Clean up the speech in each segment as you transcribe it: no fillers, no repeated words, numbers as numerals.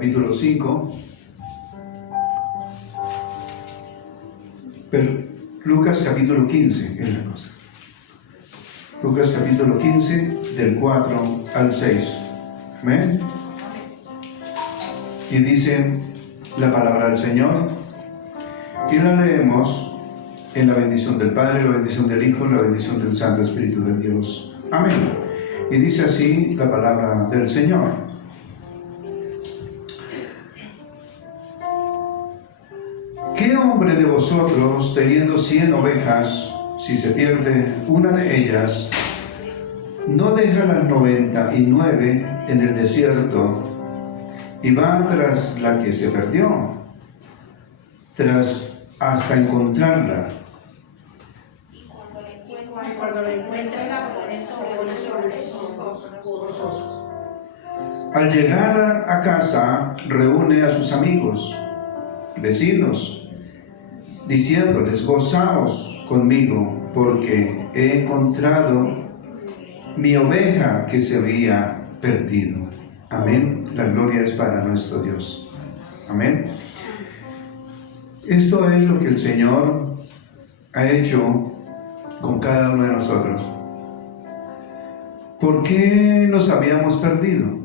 capítulo 5. Pero Lucas capítulo 15 es la cosa. Lucas capítulo 15, del 4 al 6. ¿Amén? Y dice la palabra del Señor, y la leemos en la bendición del Padre, la bendición del Hijo, la bendición del Santo Espíritu de Dios. Amén. Y dice así la palabra del Señor. ¿Qué hombre de vosotros, teniendo 100 ovejas, si se pierde una de ellas, no deja las 99 en el desierto y va tras la que se perdió, hasta encontrarla? Cuando la encuentre, la pone sobre sus ojos. Al llegar a casa, reúne a sus amigos, vecinos, diciéndoles: gozaos conmigo, porque he encontrado mi oveja que se había perdido. Amén. La gloria es para nuestro Dios. Amén. Esto es lo que el Señor ha hecho con cada uno de nosotros. ¿Por qué nos habíamos perdido?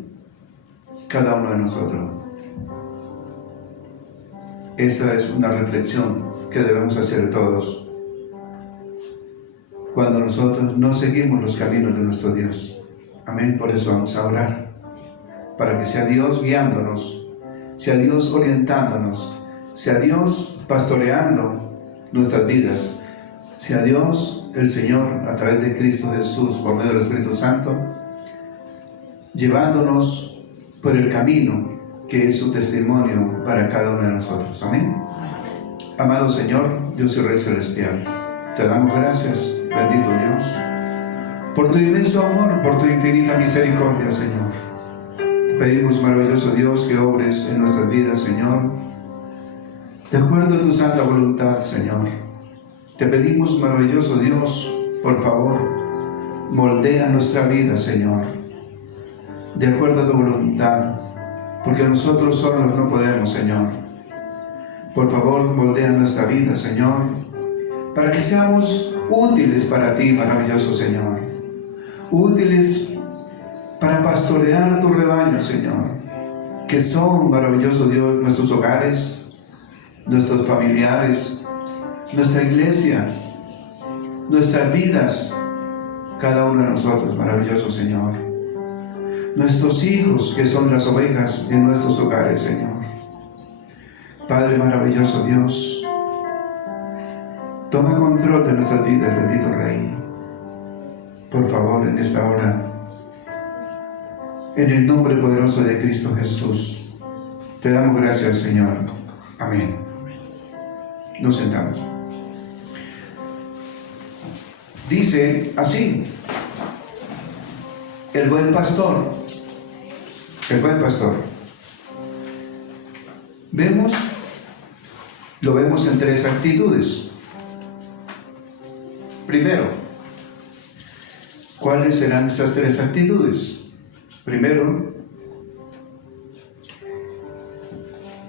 Cada uno de nosotros. Esa es una reflexión que debemos hacer todos cuando nosotros no seguimos los caminos de nuestro Dios. Amén. Por eso vamos a orar, para que sea Dios guiándonos, sea Dios orientándonos, sea Dios pastoreando nuestras vidas, sea Dios el Señor a través de Cristo Jesús por medio del Espíritu Santo llevándonos por el camino que es su testimonio para cada uno de nosotros. Amén. Amado Señor, Dios y Rey Celestial, te damos gracias, bendito Dios, por tu inmenso amor, por tu infinita misericordia, Señor. Te pedimos, maravilloso Dios, que obres en nuestras vidas, Señor, de acuerdo a tu santa voluntad, Señor. Te pedimos, maravilloso Dios, por favor, moldea nuestra vida, Señor, de acuerdo a tu voluntad, porque nosotros solos no podemos, Señor. Por favor, moldea nuestra vida, Señor, para que seamos útiles para ti, maravilloso Señor. Útiles para pastorear tu rebaño, Señor, que son, maravilloso Dios, nuestros hogares, nuestros familiares, nuestra iglesia, nuestras vidas, cada uno de nosotros, maravilloso Señor. Nuestros hijos, que son las ovejas en nuestros hogares, Señor. Padre maravilloso Dios, toma control de nuestras vidas, bendito Rey. Por favor, en esta hora, en el nombre poderoso de Cristo Jesús, te damos gracias, Señor. Amén. Nos sentamos. Dice así: el buen pastor. El buen pastor. Lo vemos en 3 actitudes. Primero, ¿cuáles serán esas 3 actitudes? Primero,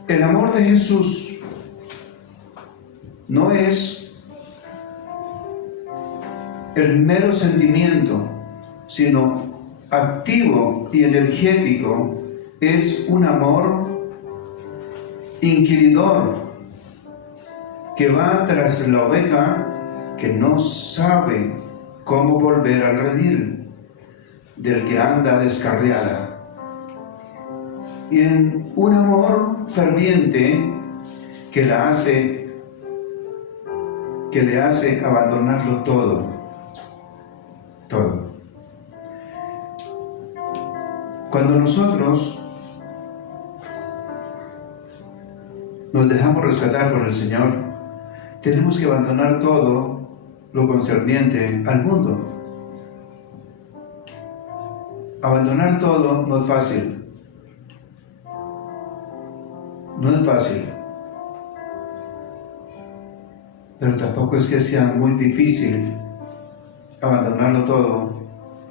el amor de Jesús no es el mero sentimiento, sino activo y energético. Es un amor inquiridor que va tras la oveja que no sabe cómo volver al redil, del que anda descarriada. Y en un amor ferviente que le hace abandonarlo todo. Cuando nosotros nos dejamos rescatar por el Señor, tenemos que abandonar todo lo concerniente al mundo. Abandonar todo no es fácil. No es fácil. Pero tampoco es que sea muy difícil abandonarlo todo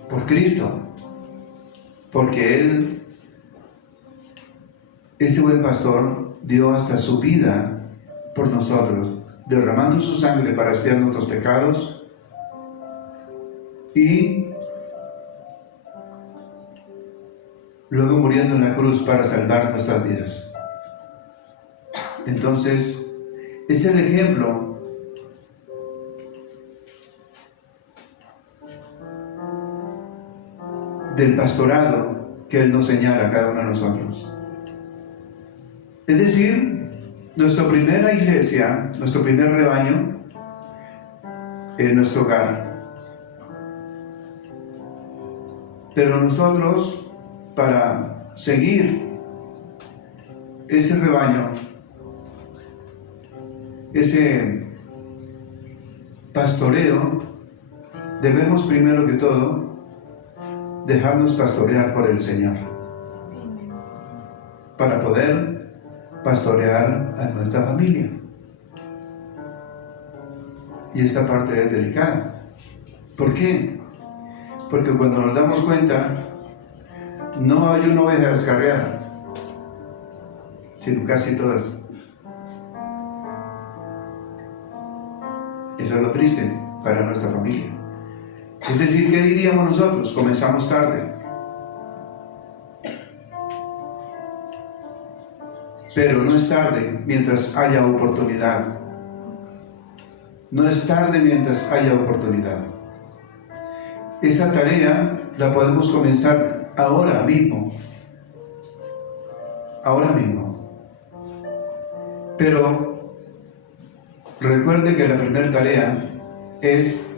por Cristo. Porque Él ese buen pastor dio hasta su vida por nosotros, derramando su sangre para expiar nuestros pecados y luego muriendo en la cruz para salvar nuestras vidas. Entonces, es el ejemplo del pastorado que Él nos señala a cada uno de nosotros. Es decir, nuestra primera iglesia, nuestro primer rebaño, es nuestro hogar. Pero nosotros, para seguir ese rebaño, ese pastoreo, debemos primero que todo dejarnos pastorear por el Señor para poder pastorear a nuestra familia. Y esta parte es delicada. ¿Por qué? Porque cuando nos damos cuenta, no hay una oveja descarriada, sino casi todas. Eso es lo triste para nuestra familia. Es decir, ¿qué diríamos nosotros? Comenzamos tarde. Pero no es tarde mientras haya oportunidad. No es tarde mientras haya oportunidad. Esa tarea la podemos comenzar ahora mismo. Ahora mismo. Pero recuerde que la primera tarea es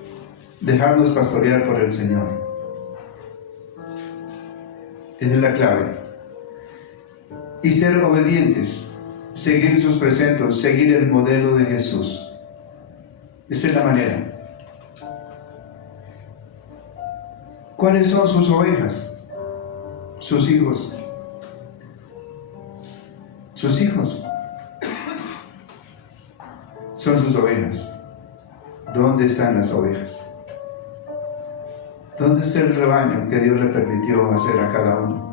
dejarnos pastorear por el Señor. Esa es la clave. Y ser obedientes, seguir sus preceptos, seguir el modelo de Jesús. Esa es la manera. ¿Cuáles son sus ovejas? Sus hijos. Sus hijos son sus ovejas. ¿Dónde están las ovejas? ¿Dónde está el rebaño que Dios le permitió hacer a cada uno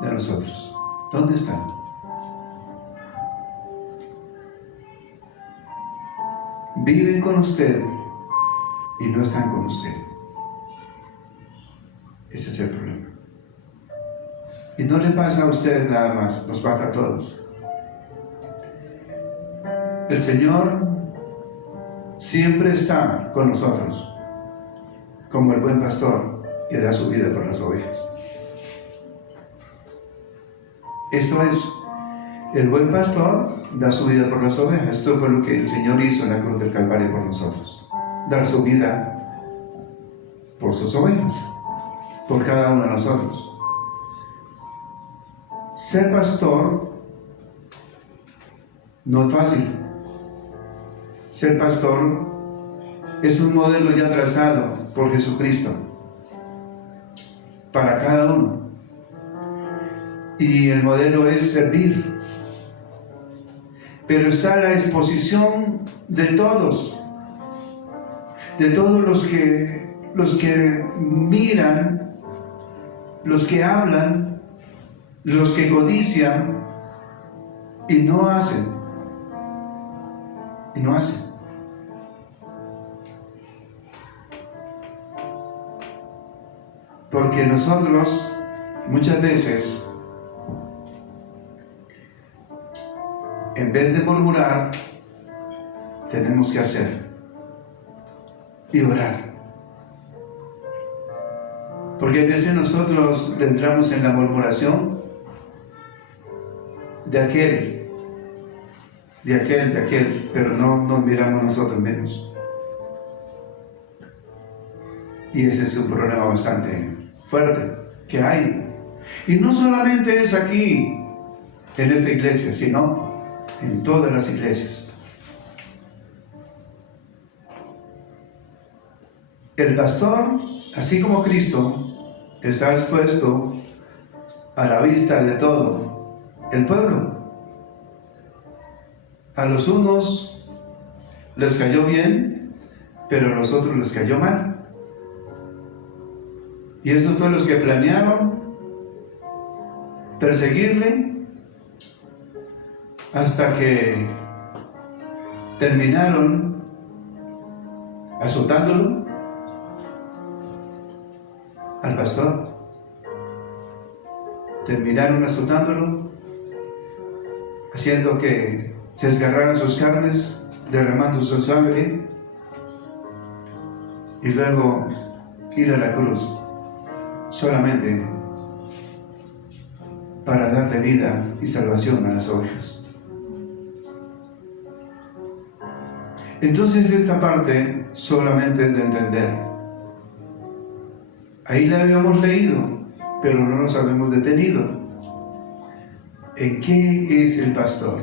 de nosotros? ¿Dónde están? Viven con usted y no están con usted. Ese es el problema. Y no le pasa a usted nada más, nos pasa a todos. El Señor siempre está con nosotros, como el buen pastor que da su vida por las ovejas. Eso es, el buen pastor da su vida por las ovejas. Esto fue lo que el Señor hizo en la cruz del Calvario por nosotros. Dar su vida por sus ovejas, por cada uno de nosotros. Ser pastor no es fácil. Ser pastor es un modelo ya trazado por Jesucristo para cada uno. Y el modelo es servir. Pero está a la disposición de todos los que miran, los que hablan, los que codician y no hacen. Y no hacen. Porque nosotros muchas veces, en vez de murmurar, tenemos que hacer y orar. Porque a veces nosotros entramos en la murmuración de aquel, pero no nos miramos nosotros mismos. Y ese es un problema bastante fuerte que hay. Y no solamente es aquí, en esta iglesia, sino en todas las iglesias. El pastor, así como Cristo, está expuesto a la vista de todo el pueblo. A los unos les cayó bien, pero a los otros les cayó mal. Y esos fueron los que planearon perseguirle hasta que terminaron azotándolo al pastor. Terminaron azotándolo, haciendo que se desgarraran sus carnes, derramando su sangre, y luego ir a la cruz solamente para darle vida y salvación a las ovejas. Entonces esta parte solamente es de entender. Ahí la habíamos leído, pero no nos habíamos detenido. ¿En qué es el pastor?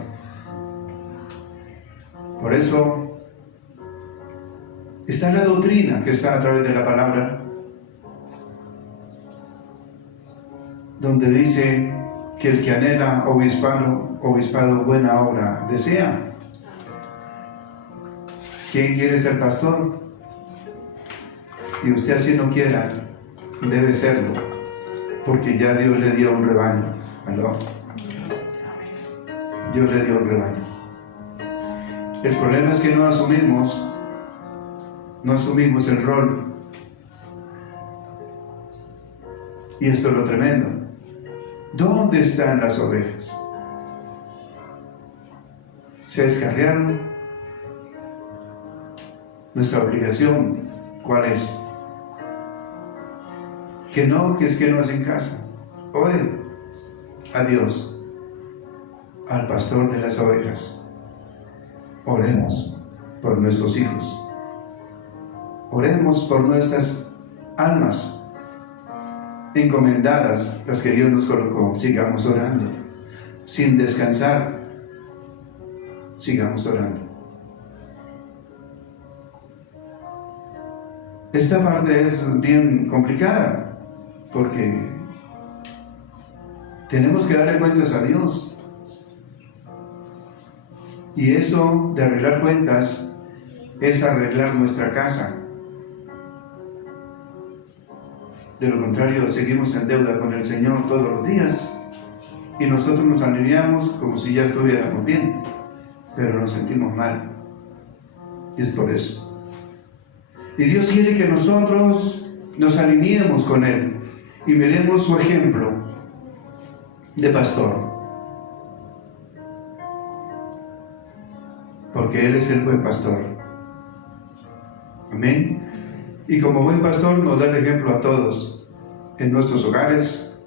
Por eso está la doctrina que está a través de la palabra, donde dice que el que anhela obispado buena obra desea. ¿Quién quiere ser pastor? Y usted así no quiera, debe serlo, porque ya Dios le dio un rebaño. ¿Aló? Dios le dio un rebaño. El problema es que no asumimos el rol. Y esto es lo tremendo. ¿Dónde están las ovejas? Se descarriaron. Nuestra obligación, ¿cuál es? Que es que no hacen caso. Oren a Dios, al pastor de las ovejas. Oremos por nuestros hijos. Oremos por nuestras almas encomendadas, las que Dios nos colocó. Sigamos orando, sin descansar. Sigamos orando. Esta parte es bien complicada, porque tenemos que darle cuentas a Dios. Y eso de arreglar cuentas es arreglar nuestra casa. De lo contrario, seguimos en deuda con el Señor todos los días y nosotros nos alineamos como si ya estuviéramos bien, pero nos sentimos mal. Y es por eso. Y Dios quiere que nosotros nos alineemos con Él y miremos su ejemplo de pastor. Porque Él es el buen pastor. Amén. Y como buen pastor nos da el ejemplo a todos, en nuestros hogares,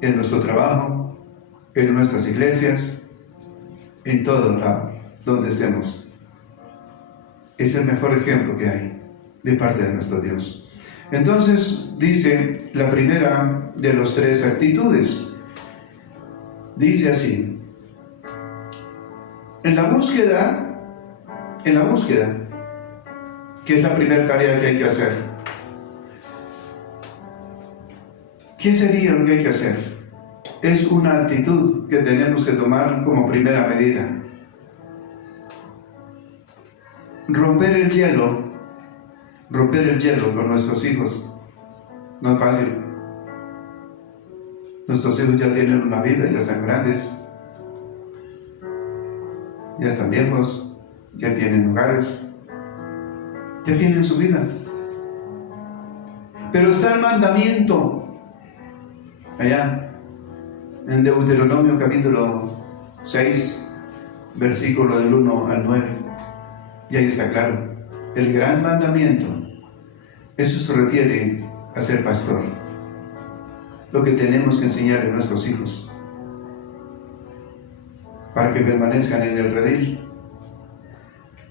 en nuestro trabajo, en nuestras iglesias, en todo lado, donde estemos. Es el mejor ejemplo que hay de parte de nuestro Dios. Entonces dice la primera de las tres actitudes. Dice así: en la búsqueda, que es la primera tarea que hay que hacer. ¿Qué sería lo que hay que hacer? Es una actitud que tenemos que tomar como primera medida. Romper el hielo con nuestros hijos no es fácil. Nuestros hijos ya tienen una vida, ya están grandes, ya están viejos, ya tienen hogares, ya tienen su vida. Pero está el mandamiento allá en Deuteronomio capítulo 6, versículo del 1 al 9. Y ahí está claro, el gran mandamiento. Eso se refiere a ser pastor. Lo que tenemos que enseñar a nuestros hijos para que permanezcan en el redil.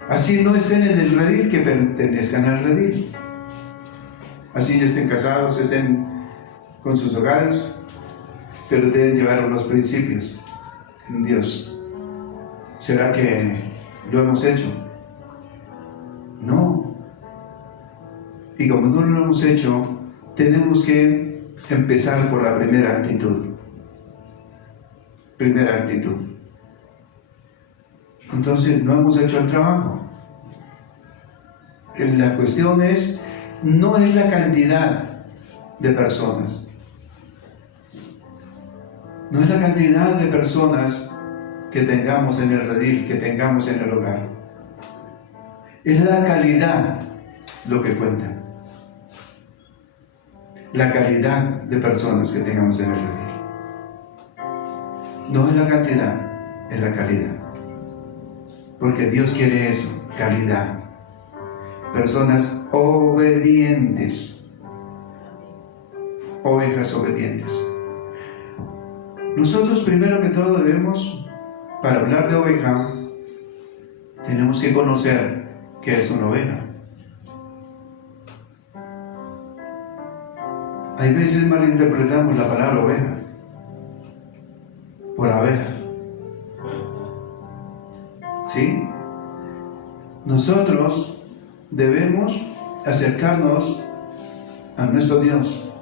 Así no estén en el redil, que pertenezcan al redil. Así estén casados, estén con sus hogares, pero deben llevar a los principios en Dios. ¿Será que lo hemos hecho? No. Y como no lo hemos hecho, tenemos que empezar por la primera actitud. Primera actitud. Entonces, no hemos hecho el trabajo. La cuestión no es la cantidad de personas. No es la cantidad de personas que tengamos en el redil, que tengamos en el hogar. Es la calidad lo que cuenta. La calidad de personas que tengamos en el redil. No es la cantidad, es la calidad. Porque Dios quiere eso, calidad. Personas obedientes. Ovejas obedientes. Nosotros primero que todo debemos, para hablar de oveja, tenemos que conocer qué es una oveja. Hay veces malinterpretamos la palabra oveja por abeja. ¿Sí? Nosotros debemos acercarnos a nuestro Dios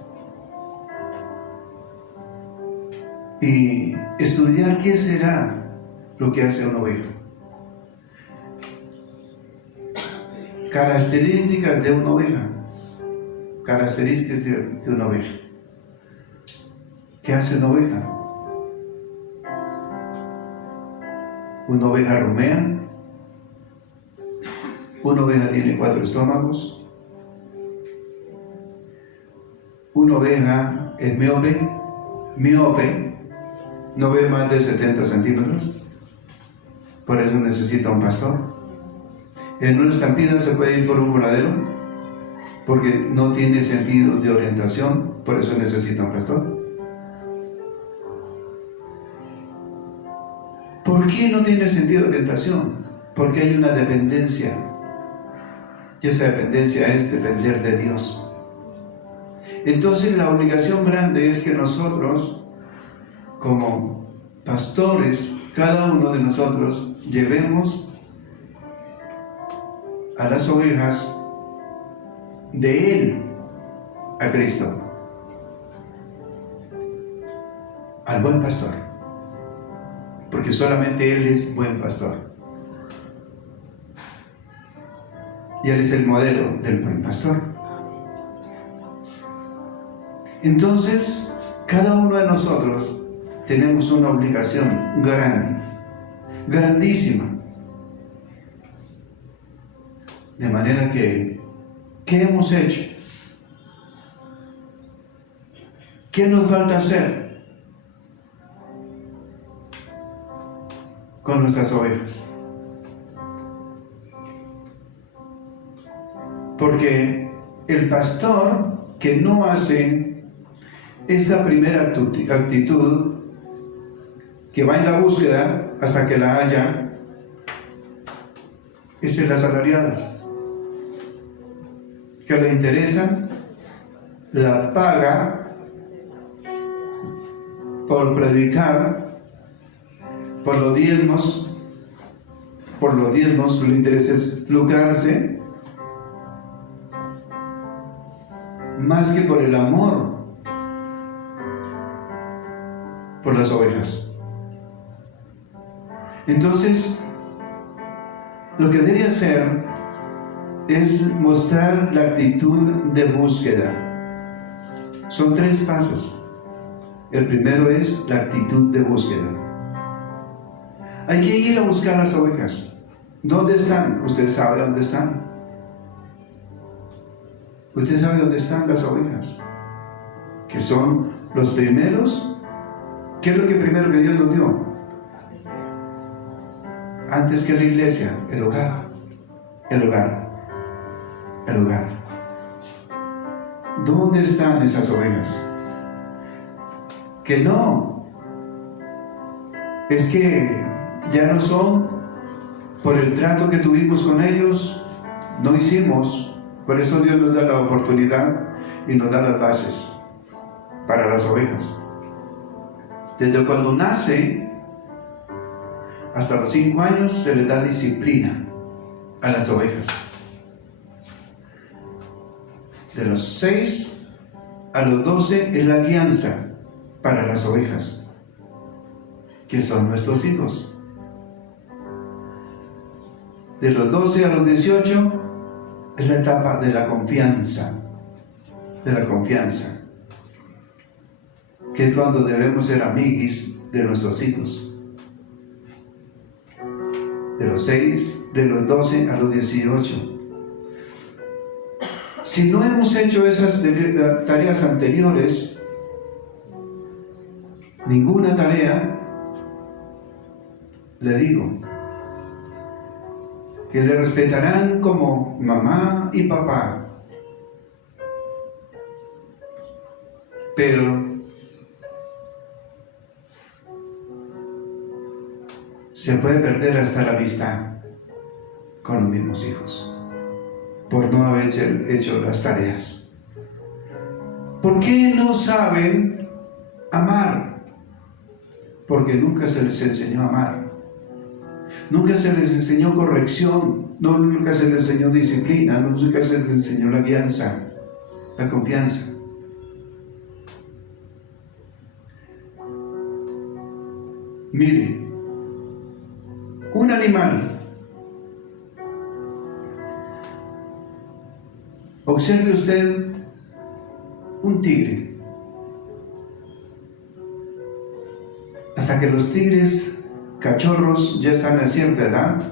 y estudiar qué será lo que hace una oveja. Características de una oveja. Características de una oveja. ¿Qué hace una oveja? Una oveja rumea. Una oveja tiene 4 estómagos. Una oveja es miope, no ve más de 70 centímetros. Por eso necesita un pastor. En una estampida se puede ir por un voladero porque no tiene sentido de orientación, por eso necesita un pastor. ¿Por qué no tiene sentido de orientación? Porque hay una dependencia, y esa dependencia es depender de Dios. Entonces la obligación grande es que nosotros, como pastores, cada uno de nosotros, llevemos a las ovejas de Él a Cristo, al buen pastor, porque solamente Él es buen pastor y Él es el modelo del buen pastor. Entonces cada uno de nosotros tenemos una obligación grande, grandísima, de manera que ¿qué hemos hecho? ¿Qué nos falta hacer con nuestras ovejas? Porque el pastor que no hace esta primera actitud, que va en la búsqueda hasta que la haya, es el asalariado, que le interesa, la paga por predicar, por los diezmos, le interesa es lucrarse, más que por el amor por las ovejas. Entonces, lo que debe hacer es mostrar la actitud de búsqueda. Son 3 pasos. El primero es la actitud de búsqueda. Hay que ir a buscar las ovejas. ¿Dónde están? Usted sabe dónde están. Usted sabe dónde están las ovejas, que son los primeros. ¿Qué es lo que primero que Dios nos dio? Antes que la iglesia, el hogar. El hogar. El hogar. ¿Dónde están esas ovejas? Que no, es que ya no son por el trato que tuvimos con ellos, no hicimos. Por eso Dios nos da la oportunidad y nos da las bases para las ovejas. Desde cuando nace hasta los 5 años se le da disciplina a las ovejas. De los 6 a los 12 es la guianza para las ovejas, que son nuestros hijos. De los 12 a los 18 es la etapa de la confianza, que es cuando debemos ser amiguis de nuestros hijos. De los 6, de los 12 a los 18. Si no hemos hecho esas tareas anteriores, ninguna tarea, le digo, que le respetarán como mamá y papá, pero se puede perder hasta la amistad con los mismos hijos por no haber hecho las tareas. ¿Por qué no saben amar? Porque nunca se les enseñó a amar, nunca se les enseñó corrección, nunca se les enseñó disciplina, nunca se les enseñó la guianza, la confianza. Mire, un animal, observe usted un tigre. Hasta que los tigres cachorros ya están a cierta edad,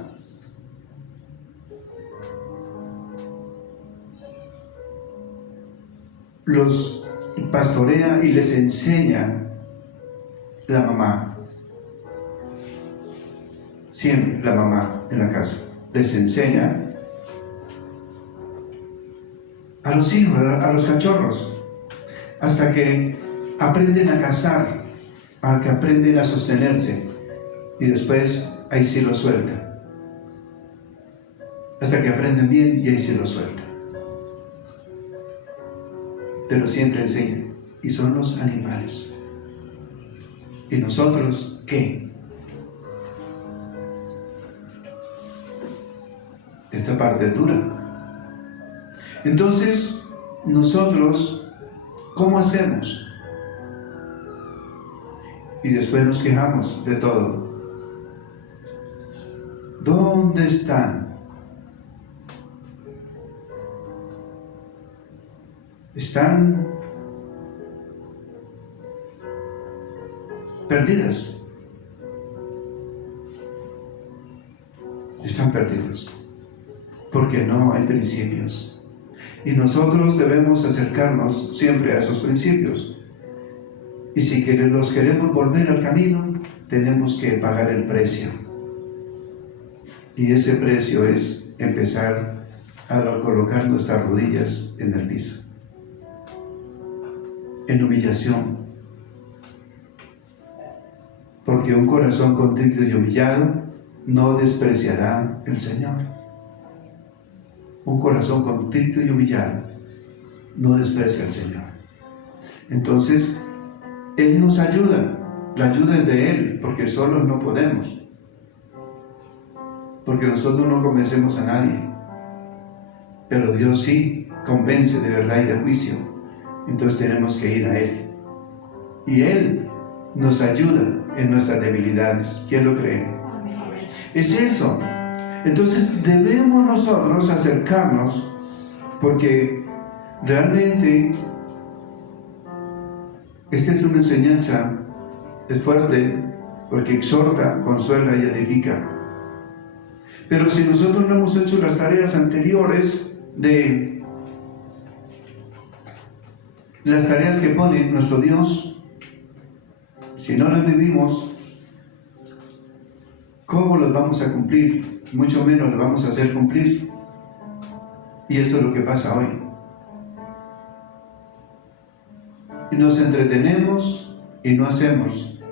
los pastorea y les enseña la mamá. Siempre la mamá en la casa les enseña a los hijos, a los cachorros, hasta que aprenden a cazar, a que aprenden a sostenerse, y después ahí sí los suelta, hasta que aprenden bien y ahí sí los suelta. Pero siempre enseñan, y son los animales. ¿Y nosotros qué? Esta parte es dura. Entonces, nosotros, ¿cómo hacemos? Y después nos quejamos de todo. ¿Dónde están? Están perdidas. Están perdidos. Porque no hay principios. Y nosotros debemos acercarnos siempre a esos principios. Y si los queremos volver al camino, tenemos que pagar el precio. Y ese precio es empezar a colocar nuestras rodillas en el piso, en humillación. Porque un corazón contrito y humillado no despreciará el Señor. Un corazón contrito y humillado no desprecia al Señor. Entonces, Él nos ayuda. La ayuda es de Él, porque solos no podemos. Porque nosotros no convencemos a nadie. Pero Dios sí convence de verdad y de juicio. Entonces tenemos que ir a Él. Y Él nos ayuda en nuestras debilidades. ¿Quién lo cree? Es eso. Entonces debemos nosotros acercarnos, porque realmente esta es una enseñanza, es fuerte, porque exhorta, consuela y edifica. Pero si nosotros no hemos hecho las tareas anteriores de las tareas que pone nuestro Dios, si no las vivimos, ¿cómo las vamos a cumplir? Mucho menos las vamos a hacer cumplir. Y eso es lo que pasa hoy. Y nos entretenemos y no hacemos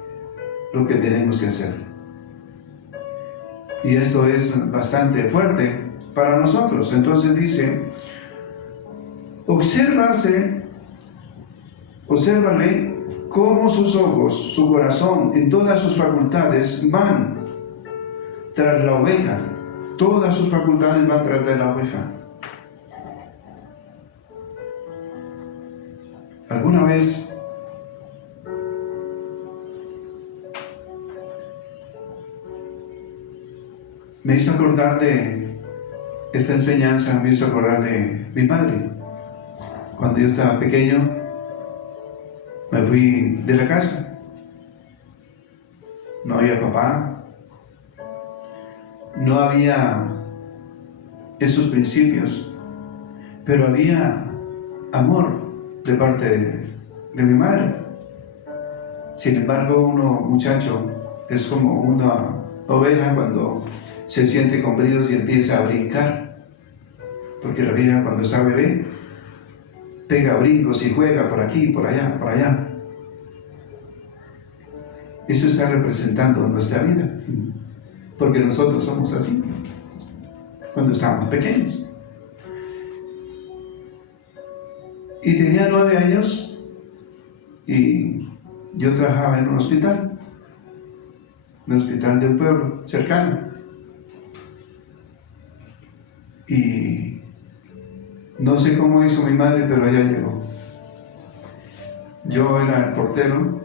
lo que tenemos que hacer. Y esto es bastante fuerte para nosotros. Entonces dice, obsérvale cómo sus ojos, su corazón, en todas sus facultades van tras la oveja. Todas sus facultades van tras de la oveja. ¿Alguna vez me hizo acordar de esta enseñanza? Me hizo acordar de mi madre. Cuando yo estaba pequeño, me me fui de la casa. No había papá, no había esos principios, pero había amor de parte de mi madre. Sin embargo, uno, muchacho, es como una oveja cuando se siente con bríos y empieza a brincar, porque la oveja cuando está bebé pega brincos y juega por aquí, por allá, por allá. Eso está representando nuestra vida, porque nosotros somos así cuando estábamos pequeños. Y tenía 9 años y yo trabajaba en un hospital del pueblo cercano. Y no sé cómo hizo mi madre, pero allá llegó. Yo era el portero,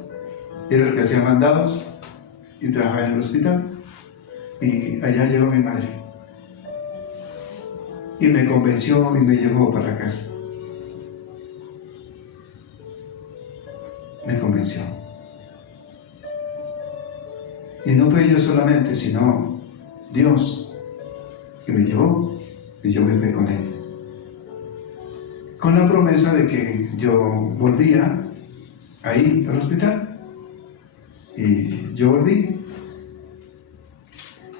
era el que hacía mandados y trabajaba en el hospital. Y allá llegó mi madre. Y me convenció y me llevó para casa. Me convenció. Y no fue yo solamente, sino Dios que me llevó y yo me fui con Él. Con la promesa de que yo volvía ahí al hospital. Y yo volví.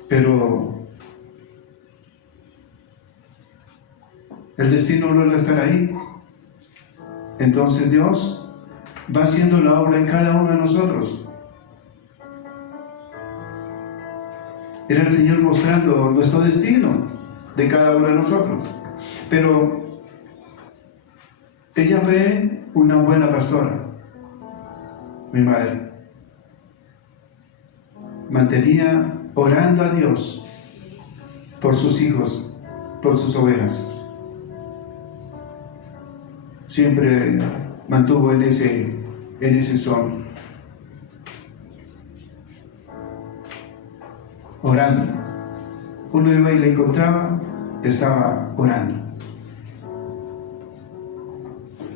Pero el destino no era estar ahí. Entonces Dios va haciendo la obra en cada uno de nosotros. Era el Señor mostrando nuestro destino de cada uno de nosotros. Pero ella fue una buena pastora, mi madre. Mantenía orando a Dios por sus hijos, por sus ovejas. Siempre mantuvo en ese son, orando. Uno iba y la encontraba, estaba orando.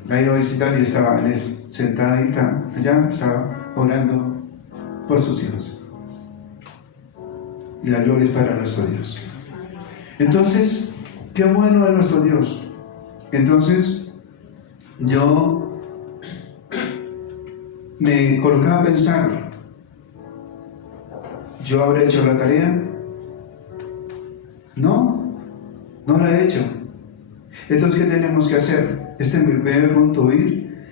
La iba a visitar y estaba sentadita allá, estaba orando por sus hijos. Y la gloria es para nuestro Dios. Entonces, qué bueno es nuestro Dios. Entonces, yo me colocaba a pensar, ¿yo habré hecho la tarea? No la he hecho. Entonces, ¿qué tenemos que hacer? Este es mi primer punto, ir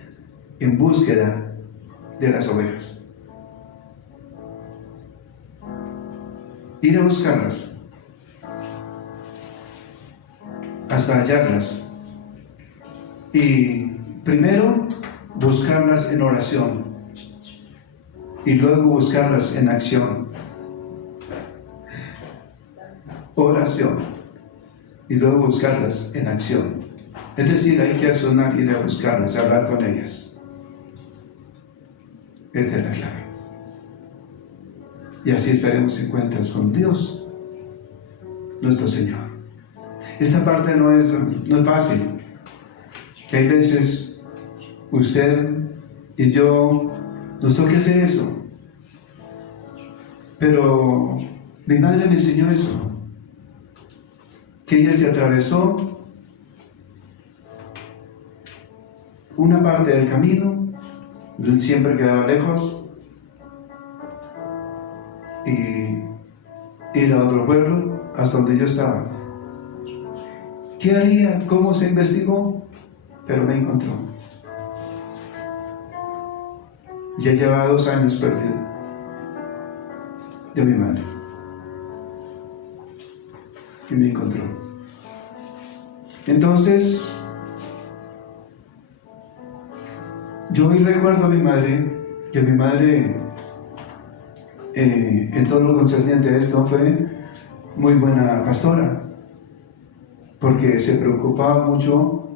en búsqueda de las ovejas. Ir a buscarlas hasta hallarlas. Y primero, buscarlas en oración. Y luego buscarlas en acción. Oración. Y luego buscarlas en acción. Es decir, hay que accionar, ir a buscarlas, hablar con ellas. Esa es la clave. Y así estaremos en cuentas con Dios, nuestro Señor. Esta parte no es fácil. Que hay veces usted y yo nos toca hacer eso. Pero mi madre me enseñó eso. Que ella se atravesó una parte del camino, siempre quedaba lejos, y ir a otro pueblo hasta donde yo estaba. ¿Qué haría? ¿Cómo se investigó? Pero me encontró. Ya llevaba 2 años perdido de mi madre. Y me encontró. Entonces, yo hoy recuerdo a mi madre, que mi madre, en todo lo concerniente a esto, fue muy buena pastora, porque se preocupaba mucho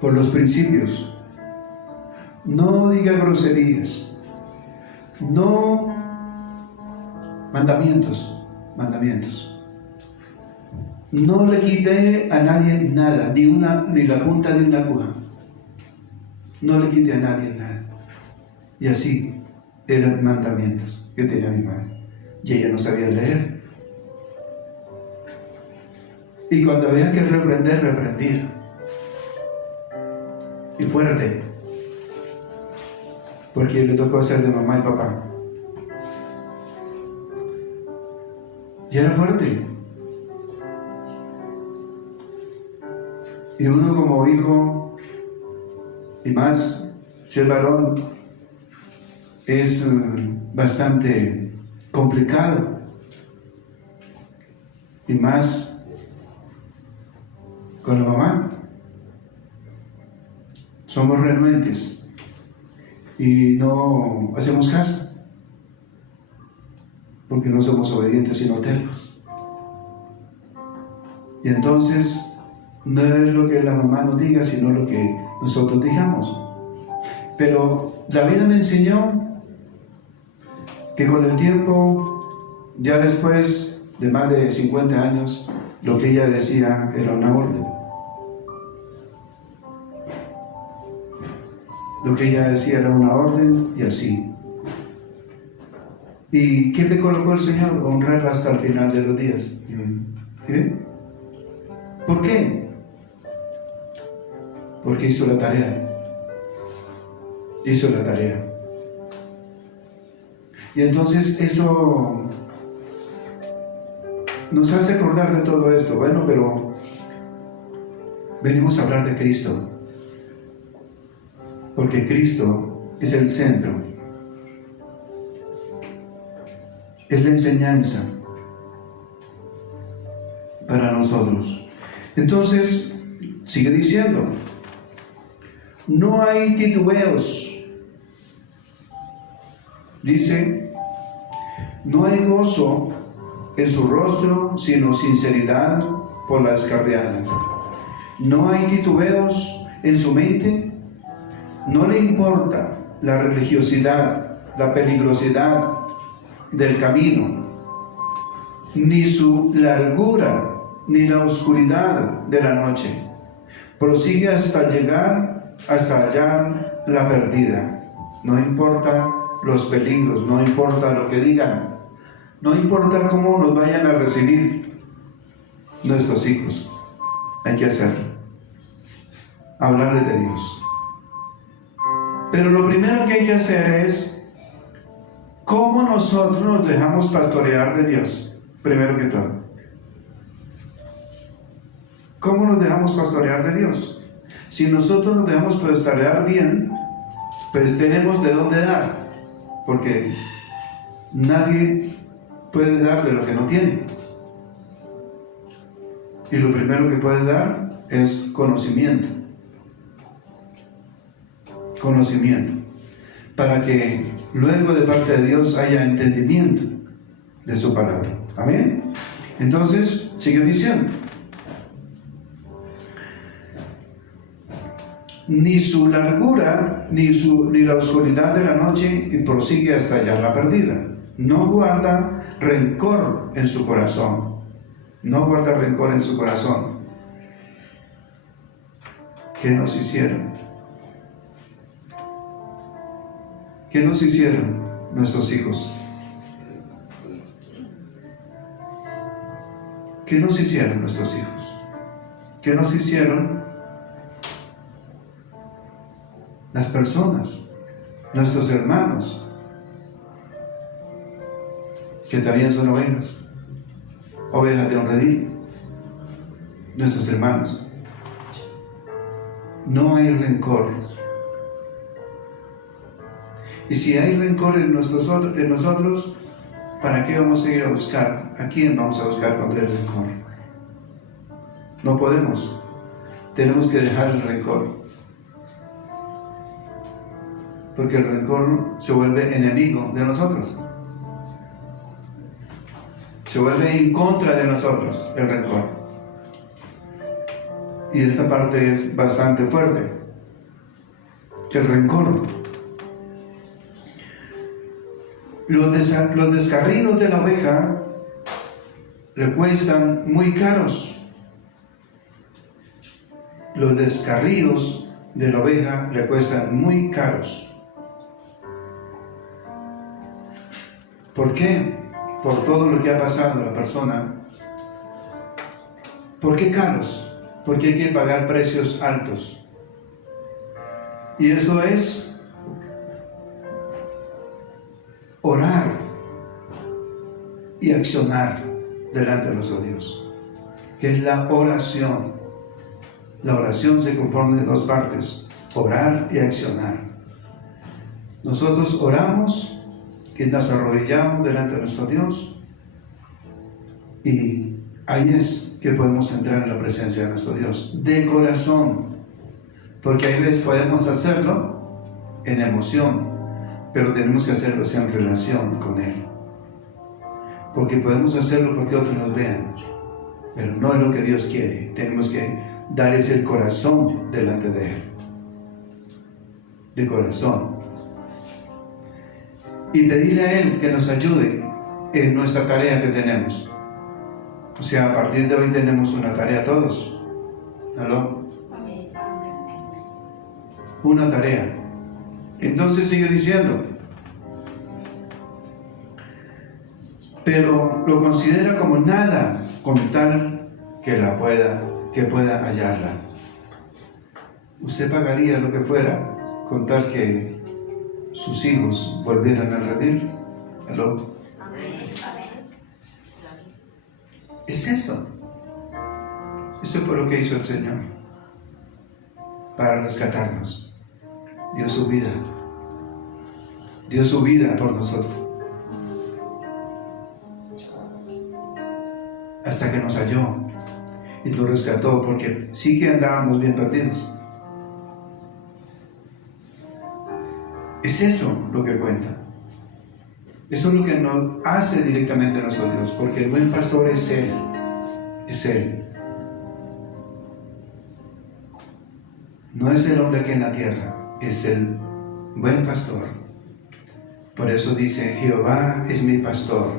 por los principios. No diga groserías, no mandamientos. No le quite a nadie nada, ni la punta de una aguja. No le quite a nadie nada. Y así eran mandamientos que tenía mi madre. Y ella no sabía leer. Y cuando había que reprender, reprendía. Y fuerte. Porque le tocó ser de mamá y papá. Y era fuerte. Y uno como hijo, y más ser varón, es bastante complicado. Y más con la mamá. Somos renuentes y no hacemos caso, porque no somos obedientes sino tercos. Y entonces no es lo que la mamá nos diga, sino lo que nosotros digamos. Pero la vida me enseñó que con el tiempo, ya después de más de 50 años, lo que ella decía era una orden. Lo que ella decía era una orden y así. ¿Y qué le colocó el Señor? Honrarla hasta el final de los días. ¿Sí? ¿Por qué? Porque hizo la tarea. Hizo la tarea. Y entonces eso nos hace acordar de todo esto. Bueno, pero venimos a hablar de Cristo. Porque Cristo es el centro. Es la enseñanza para nosotros. Entonces, sigue diciendo, no hay titubeos. Dice, no hay gozo en su rostro, sino sinceridad por la descarriada. No hay titubeos en su mente. No le importa la religiosidad, la peligrosidad del camino, ni su largura, ni la oscuridad de la noche. Prosigue hasta llegar, hasta hallar la perdida. No importa los peligros, no importa lo que digan, no importa cómo nos vayan a recibir nuestros hijos. Hay que hacerlo. Hablarles de Dios. Pero lo primero que hay que hacer es cómo nosotros nos dejamos pastorear de Dios, primero que todo. ¿Cómo nos dejamos pastorear de Dios? Si nosotros nos dejamos pastorear bien, pues tenemos de dónde dar, porque nadie puede dar de lo que no tiene. Y lo primero que puede dar es conocimiento. Conocimiento, para que luego de parte de Dios haya entendimiento de su palabra. Amén. Entonces, sigue diciendo, ni su largura, ni la oscuridad de la noche, y prosigue hasta hallar la perdida. No guarda rencor en su corazón. No guarda rencor en su corazón. ¿Qué nos hicieron? ¿Qué nos hicieron nuestros hijos? ¿Qué nos hicieron nuestros hijos? ¿Qué nos hicieron las personas, nuestros hermanos, que también son ovejas de un redil? Nuestros hermanos. No hay rencor. Y si hay rencor en nosotros, ¿para qué vamos a ir a buscar? ¿A quién vamos a buscar cuando hay rencor? No podemos. Tenemos que dejar el rencor. Porque el rencor se vuelve enemigo de nosotros. Se vuelve en contra de nosotros el rencor. Y esta parte es bastante fuerte. El rencor. Los descarríos de la oveja le cuestan muy caros. Los descarríos de la oveja le cuestan muy caros. ¿Por qué? Por todo lo que ha pasado a la persona. ¿Por qué caros? Porque hay que pagar precios altos. Y eso es orar y accionar delante de nuestro Dios, que es la oración. La oración se compone de dos partes: orar y accionar. Nosotros oramos y nos arrodillamos delante de nuestro Dios, y ahí es que podemos entrar en la presencia de nuestro Dios, de corazón, porque a veces podemos hacerlo en emoción, pero tenemos que hacerlo en relación con Él, porque podemos hacerlo porque otros nos vean, pero no es lo que Dios quiere. Tenemos que dar ese corazón delante de Él, de corazón, y pedirle a Él que nos ayude en nuestra tarea que tenemos. O sea, a partir de hoy tenemos una tarea todos. ¿Aló? Una tarea. Entonces sigue diciendo, pero lo considera como nada con tal que pueda hallarla. ¿Usted pagaría lo que fuera con tal que sus hijos volvieran a redil? ¿Aló? Es eso. Eso fue lo que hizo el Señor para rescatarnos. Dio su vida. Dio su vida por nosotros, hasta que nos halló y nos rescató, porque sí que andábamos bien perdidos. Es eso lo que cuenta. Eso es lo que nos hace directamente a nuestro Dios, porque el buen pastor es Él. Es Él. No es el hombre aquí en la tierra, es el buen pastor. Por eso dice, Jehová es mi pastor,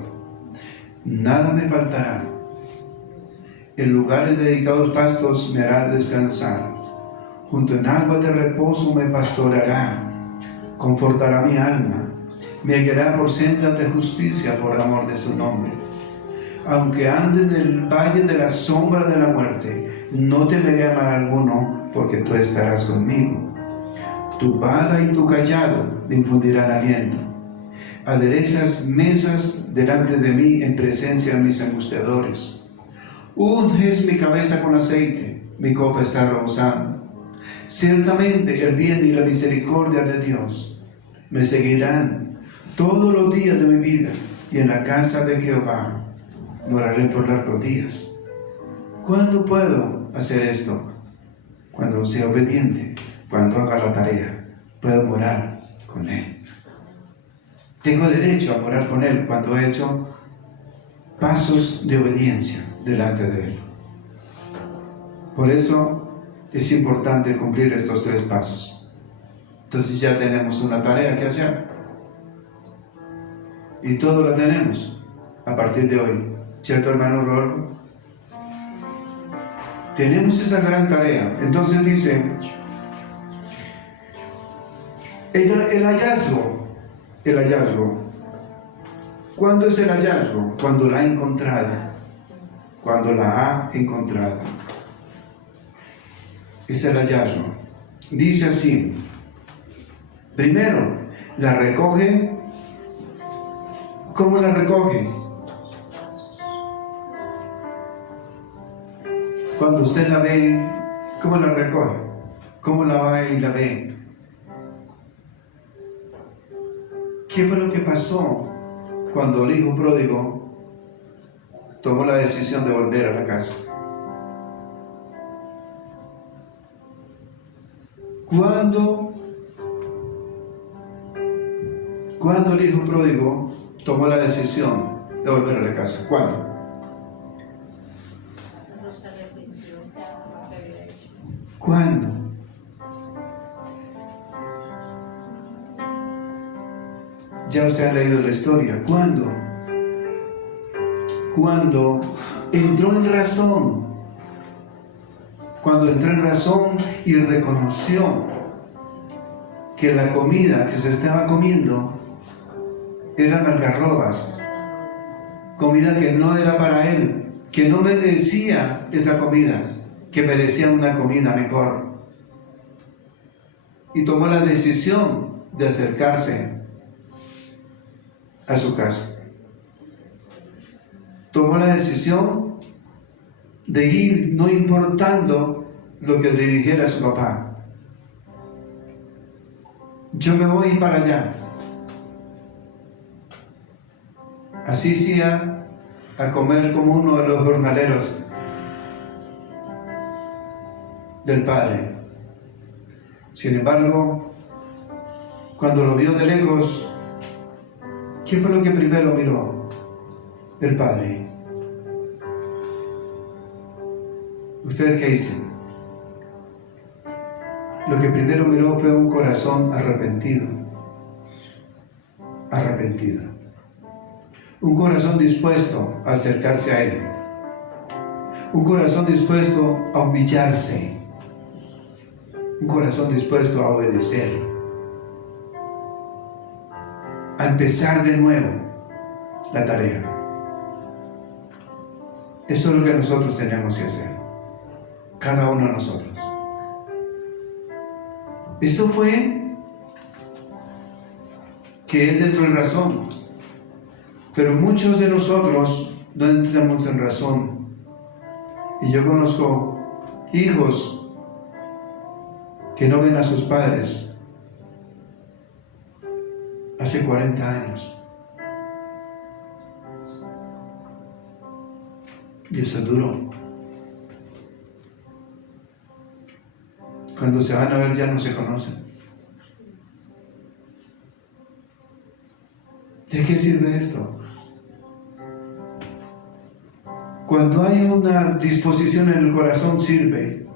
nada me faltará. En lugares dedicados pastos me hará descansar, junto en agua de reposo me pastoreará, confortará mi alma. Me guiará por sendas de justicia por amor de su nombre. Aunque ande en el valle de la sombra de la muerte, no temeré mal alguno, porque tú estarás conmigo. Tu vara y tu cayado me infundirán aliento. Aderezas mesas delante de mí en presencia de mis angustiadores. Unges mi cabeza con aceite, mi copa está rebosando. Ciertamente el bien y la misericordia de Dios me seguirán todos los días de mi vida, y en la casa de Jehová moraré por largos días. ¿Cuándo puedo hacer esto? Cuando sea obediente, cuando haga la tarea, puedo morar con Él. Tengo derecho a morar con Él cuando he hecho pasos de obediencia delante de Él. Por eso es importante cumplir estos 3 pasos. Entonces ya tenemos una tarea que hacer. Y todo lo tenemos a partir de hoy, ¿cierto, hermano Rodolfo? Tenemos esa gran tarea. Entonces dice, el hallazgo. ¿Cuándo es el hallazgo? Cuando la ha encontrado. Cuando la ha encontrado. Es el hallazgo. Dice así, primero, la recoge. ¿Cómo la recoge? Cuando usted la ve, ¿cómo la recoge? ¿Cómo la va y la ve? ¿Qué fue lo que pasó cuando el hijo pródigo tomó la decisión de volver a la casa? Cuando el hijo pródigo tomó la decisión de volver a la casa, ¿cuándo? ¿Cuándo? Ya usted ha leído la historia. ¿Cuándo? Cuando entró en razón. Cuando entró en razón y reconoció que la comida que se estaba comiendo eran algarrobas, comida que no era para él, que no merecía esa comida, que merecía una comida mejor. Y tomó la decisión de acercarse a su casa. Tomó la decisión de ir, no importando lo que le dijera a su papá. Yo me voy para allá. Así sea a comer como uno de los jornaleros del padre. Sin embargo, cuando lo vio de lejos, ¿qué fue lo que primero miró el padre? ¿Ustedes qué dicen? Lo que primero miró fue un corazón arrepentido. Arrepentido. Un corazón dispuesto a acercarse a Él. Un corazón dispuesto a humillarse. Un corazón dispuesto a obedecer. A empezar de nuevo la tarea. Eso es lo que nosotros tenemos que hacer. Cada uno de nosotros. Esto fue que es dentro de razón. Pero muchos de nosotros no entramos en razón. Y yo conozco hijos que no ven a sus padres hace 40 años. Y eso es duro. Cuando se van a ver ya no se conocen. ¿De qué sirve esto? Cuando hay una disposición en el corazón sirve,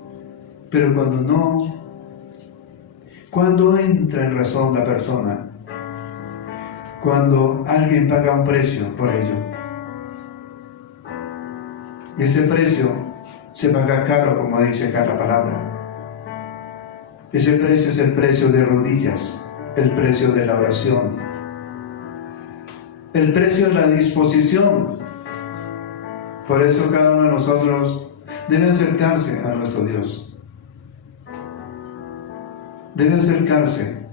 pero cuando no, cuando entra en razón la persona, cuando alguien paga un precio por ello, y ese precio se paga caro, como dice acá la palabra. Ese precio es el precio de rodillas, el precio de la oración, el precio de la disposición. Por eso cada uno de nosotros debe acercarse a nuestro Dios. Debe acercarse,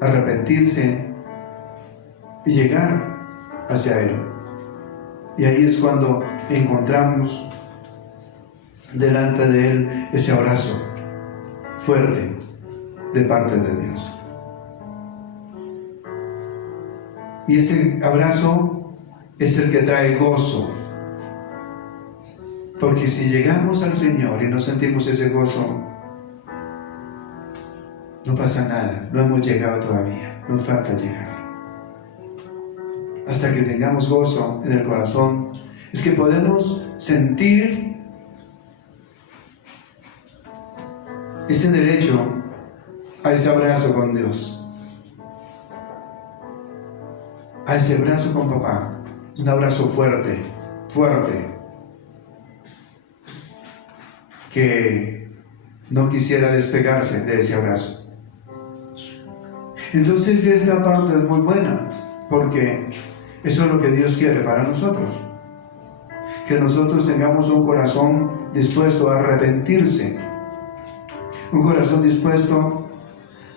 arrepentirse y llegar hacia Él. Y ahí es cuando encontramos delante de Él ese abrazo fuerte de parte de Dios. Y ese abrazo es el que trae gozo. Porque si llegamos al Señor y no sentimos ese gozo, no pasa nada, no hemos llegado todavía, nos falta llegar. Hasta que tengamos gozo en el corazón, es que podemos sentir ese derecho a ese abrazo con Dios, a ese abrazo con papá, un abrazo fuerte, fuerte, que no quisiera despegarse de ese abrazo. Entonces esta parte es muy buena, porque eso es lo que Dios quiere para nosotros, que nosotros tengamos un corazón dispuesto a arrepentirse, un corazón dispuesto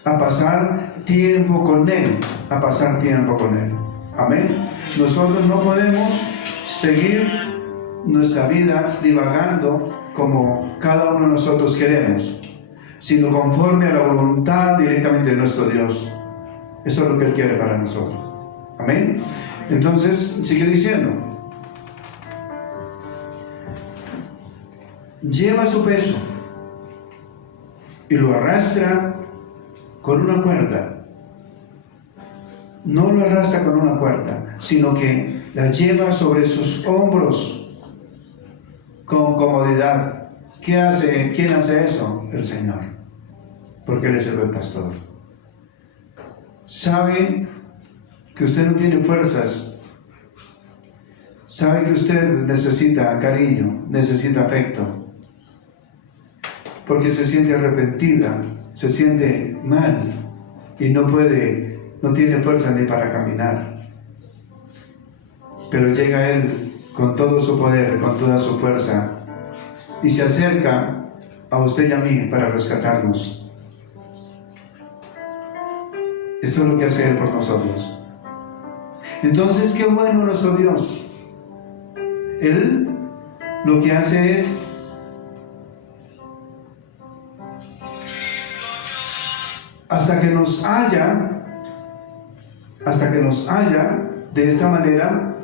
a pasar tiempo con Él, a pasar tiempo con Él. Amén. Nosotros no podemos seguir nuestra vida divagando como cada uno de nosotros queremos, sino conforme a la voluntad directamente de nuestro Dios. Eso es lo que Él quiere para nosotros. Amén. Entonces, sigue diciendo: lleva su peso y lo arrastra con una cuerda. No lo arrastra con una cuerda, sino que la lleva sobre sus hombros con comodidad. ¿Qué hace? ¿Quién hace eso? El Señor, porque Él es el buen pastor. Sabe que usted no tiene fuerzas, sabe que usted necesita cariño, necesita afecto, porque se siente arrepentida, se siente mal y no puede no tiene fuerza ni para caminar. Pero llega Él con todo su poder, con toda su fuerza, y se acerca a usted y a mí para rescatarnos. Eso es lo que hace Él por nosotros. Entonces, qué bueno nuestro Dios. Él lo que hace es hasta que nos haya de esta manera,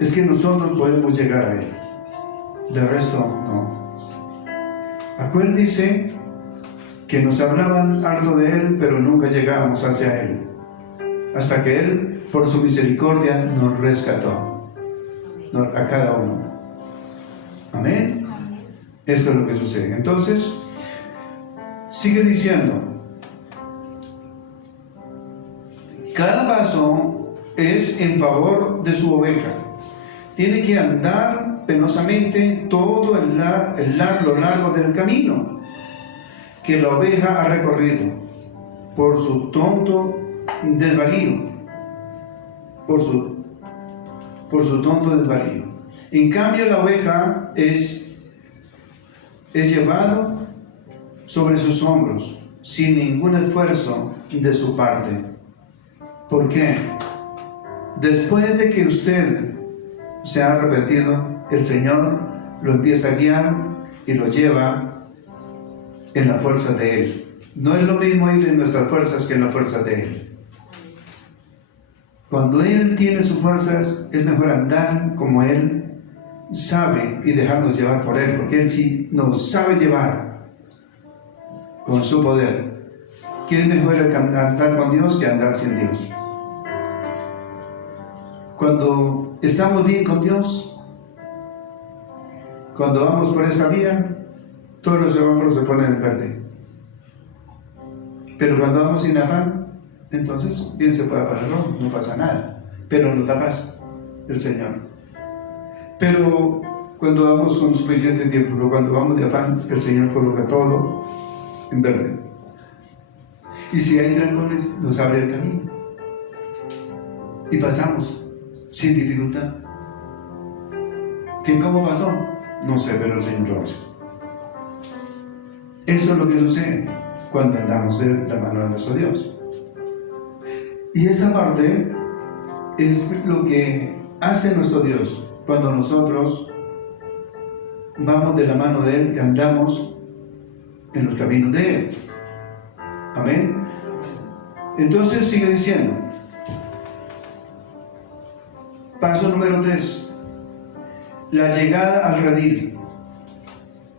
es que nosotros podemos llegar a Él. De resto, no. Acuérdense que nos hablaban harto de Él, pero nunca llegábamos hacia Él, hasta que Él, por su misericordia, nos rescató a cada uno. Amén. Esto es lo que sucede. Entonces, sigue diciendo, cada paso es en favor de su oveja. Tiene que andar penosamente todo lo largo del camino que la oveja ha recorrido, por su tonto desvarío, por su tonto desvarío. En cambio, la oveja es llevado sobre sus hombros, sin ningún esfuerzo de su parte. ¿Por qué? Después de que usted se ha arrepentido, el Señor lo empieza a guiar y lo lleva en la fuerza de Él. No es lo mismo ir en nuestras fuerzas que en la fuerza de Él. Cuando Él tiene sus fuerzas, es mejor andar como Él sabe y dejarnos llevar por Él, porque Él sí nos sabe llevar con su poder. ¿Qué es mejor andar con Dios que andar sin Dios? Cuando estamos bien con Dios, cuando vamos por esta vía, todos los semáforos se ponen en verde. Pero cuando vamos sin afán, entonces bien se puede pasar rojo, no pasa nada, pero nos da paz el Señor. Pero cuando vamos con suficiente tiempo, pero cuando vamos de afán, el Señor coloca todo en verde. Y si hay trancones, nos abre el camino y pasamos sin dificultad. ¿Qué cómo pasó? No sé, pero el Señor lo hace. Eso es lo que sucede cuando andamos de la mano de nuestro Dios. Y esa parte es lo que hace nuestro Dios cuando nosotros vamos de la mano de Él y andamos en los caminos de Él. Amén. Entonces sigue diciendo, paso número 3, la llegada al redil.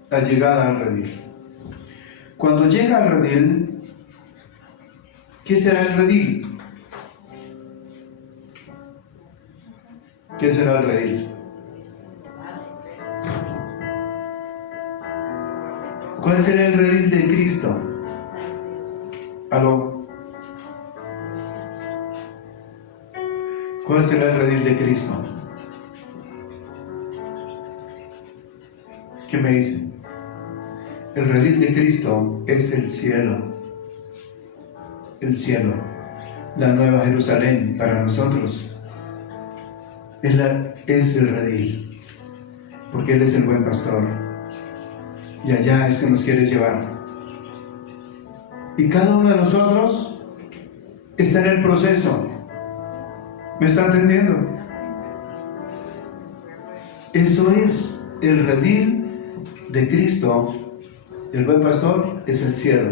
La llegada al redil. Cuando llega al redil, ¿qué será el redil? ¿Qué será el redil? ¿Cuál será el redil de Cristo? ¿Aló? ¿Cuál será el redil de Cristo? ¿Qué me dicen? El redil de Cristo es el cielo, la nueva Jerusalén para nosotros. Es el redil, porque Él es el buen pastor, y allá es que nos quiere llevar. Y cada uno de nosotros está en el proceso. ¿Me está entendiendo? Eso es el redil de Cristo. El buen pastor es el cielo.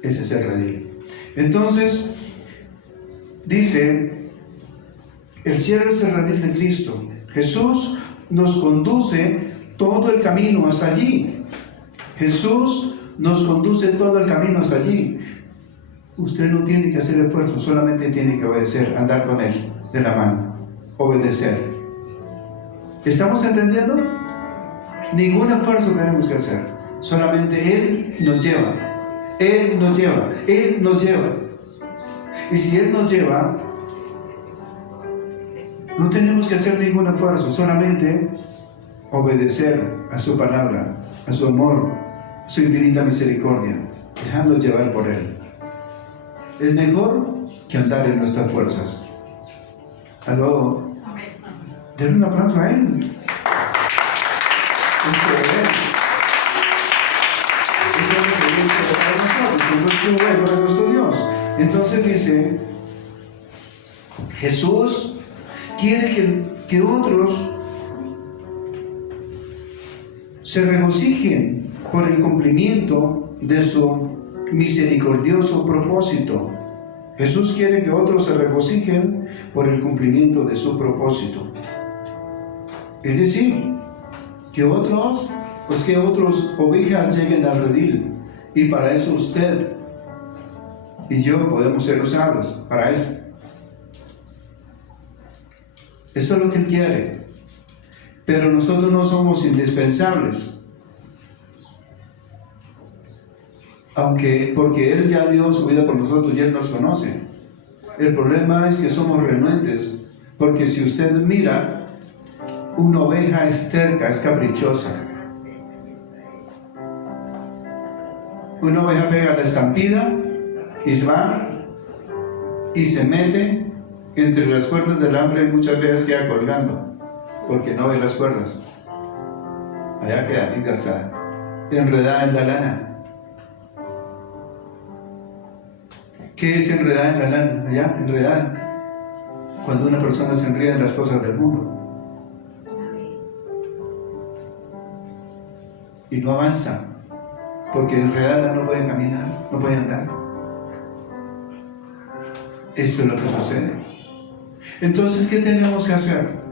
Ese es el redil. Entonces, dice, el cielo es el redil de Cristo. Jesús nos conduce todo el camino hasta allí. Jesús nos conduce todo el camino hasta allí. Usted no tiene que hacer esfuerzo, solamente tiene que obedecer, andar con Él de la mano, obedecer. ¿Estamos entendiendo? Ningún esfuerzo tenemos que hacer, solamente Él nos lleva, Él nos lleva, Él nos lleva. Y si Él nos lleva, no tenemos que hacer ningún esfuerzo, solamente obedecer a su palabra, a su amor, a su infinita misericordia, dejándonos llevar por Él. es mejor que andar en nuestras fuerzas. Aló, denle un aplauso a él. Eso es lo que Dios quiere para nosotros. Entonces, qué bueno es nuestro Dios. Entonces dice, Jesús quiere que otros se regocijen por el cumplimiento de su misericordioso propósito. Jesús quiere que otros se regocijen por el cumplimiento de su propósito. Es decir, que otras ovejas lleguen al redil. Y para eso usted y yo podemos ser usados, para eso. Eso es lo que Él quiere. Pero nosotros no somos indispensables. Porque Él ya dio su vida por nosotros y Él nos conoce. El problema es que somos renuentes. Porque si usted mira, una oveja es terca, es caprichosa. Una oveja pega la estampida y se va y se mete entre las cuerdas del hambre y muchas veces queda colgando porque no ve las cuerdas. Allá queda engarzada, enredada en la lana. ¿Qué es enredada en la lana? Allá, enredada. Cuando una persona se enreda en las cosas del mundo y no avanza, porque enredada no puede caminar, no puede andar. Eso es lo que sucede. Entonces, ¿qué tenemos que hacer?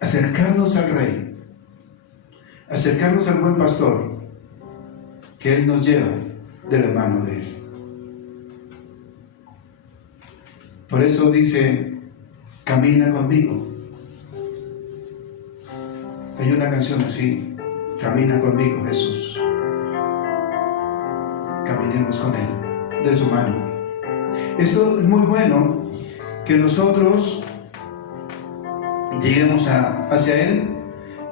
Acercarnos al Rey, acercarnos al buen pastor, que Él nos lleva de la mano de Él. Por eso dice, camina conmigo. Hay una canción así, camina conmigo, Jesús. Caminemos con Él, de su mano. Esto es muy bueno, que nosotros lleguemos hacia Él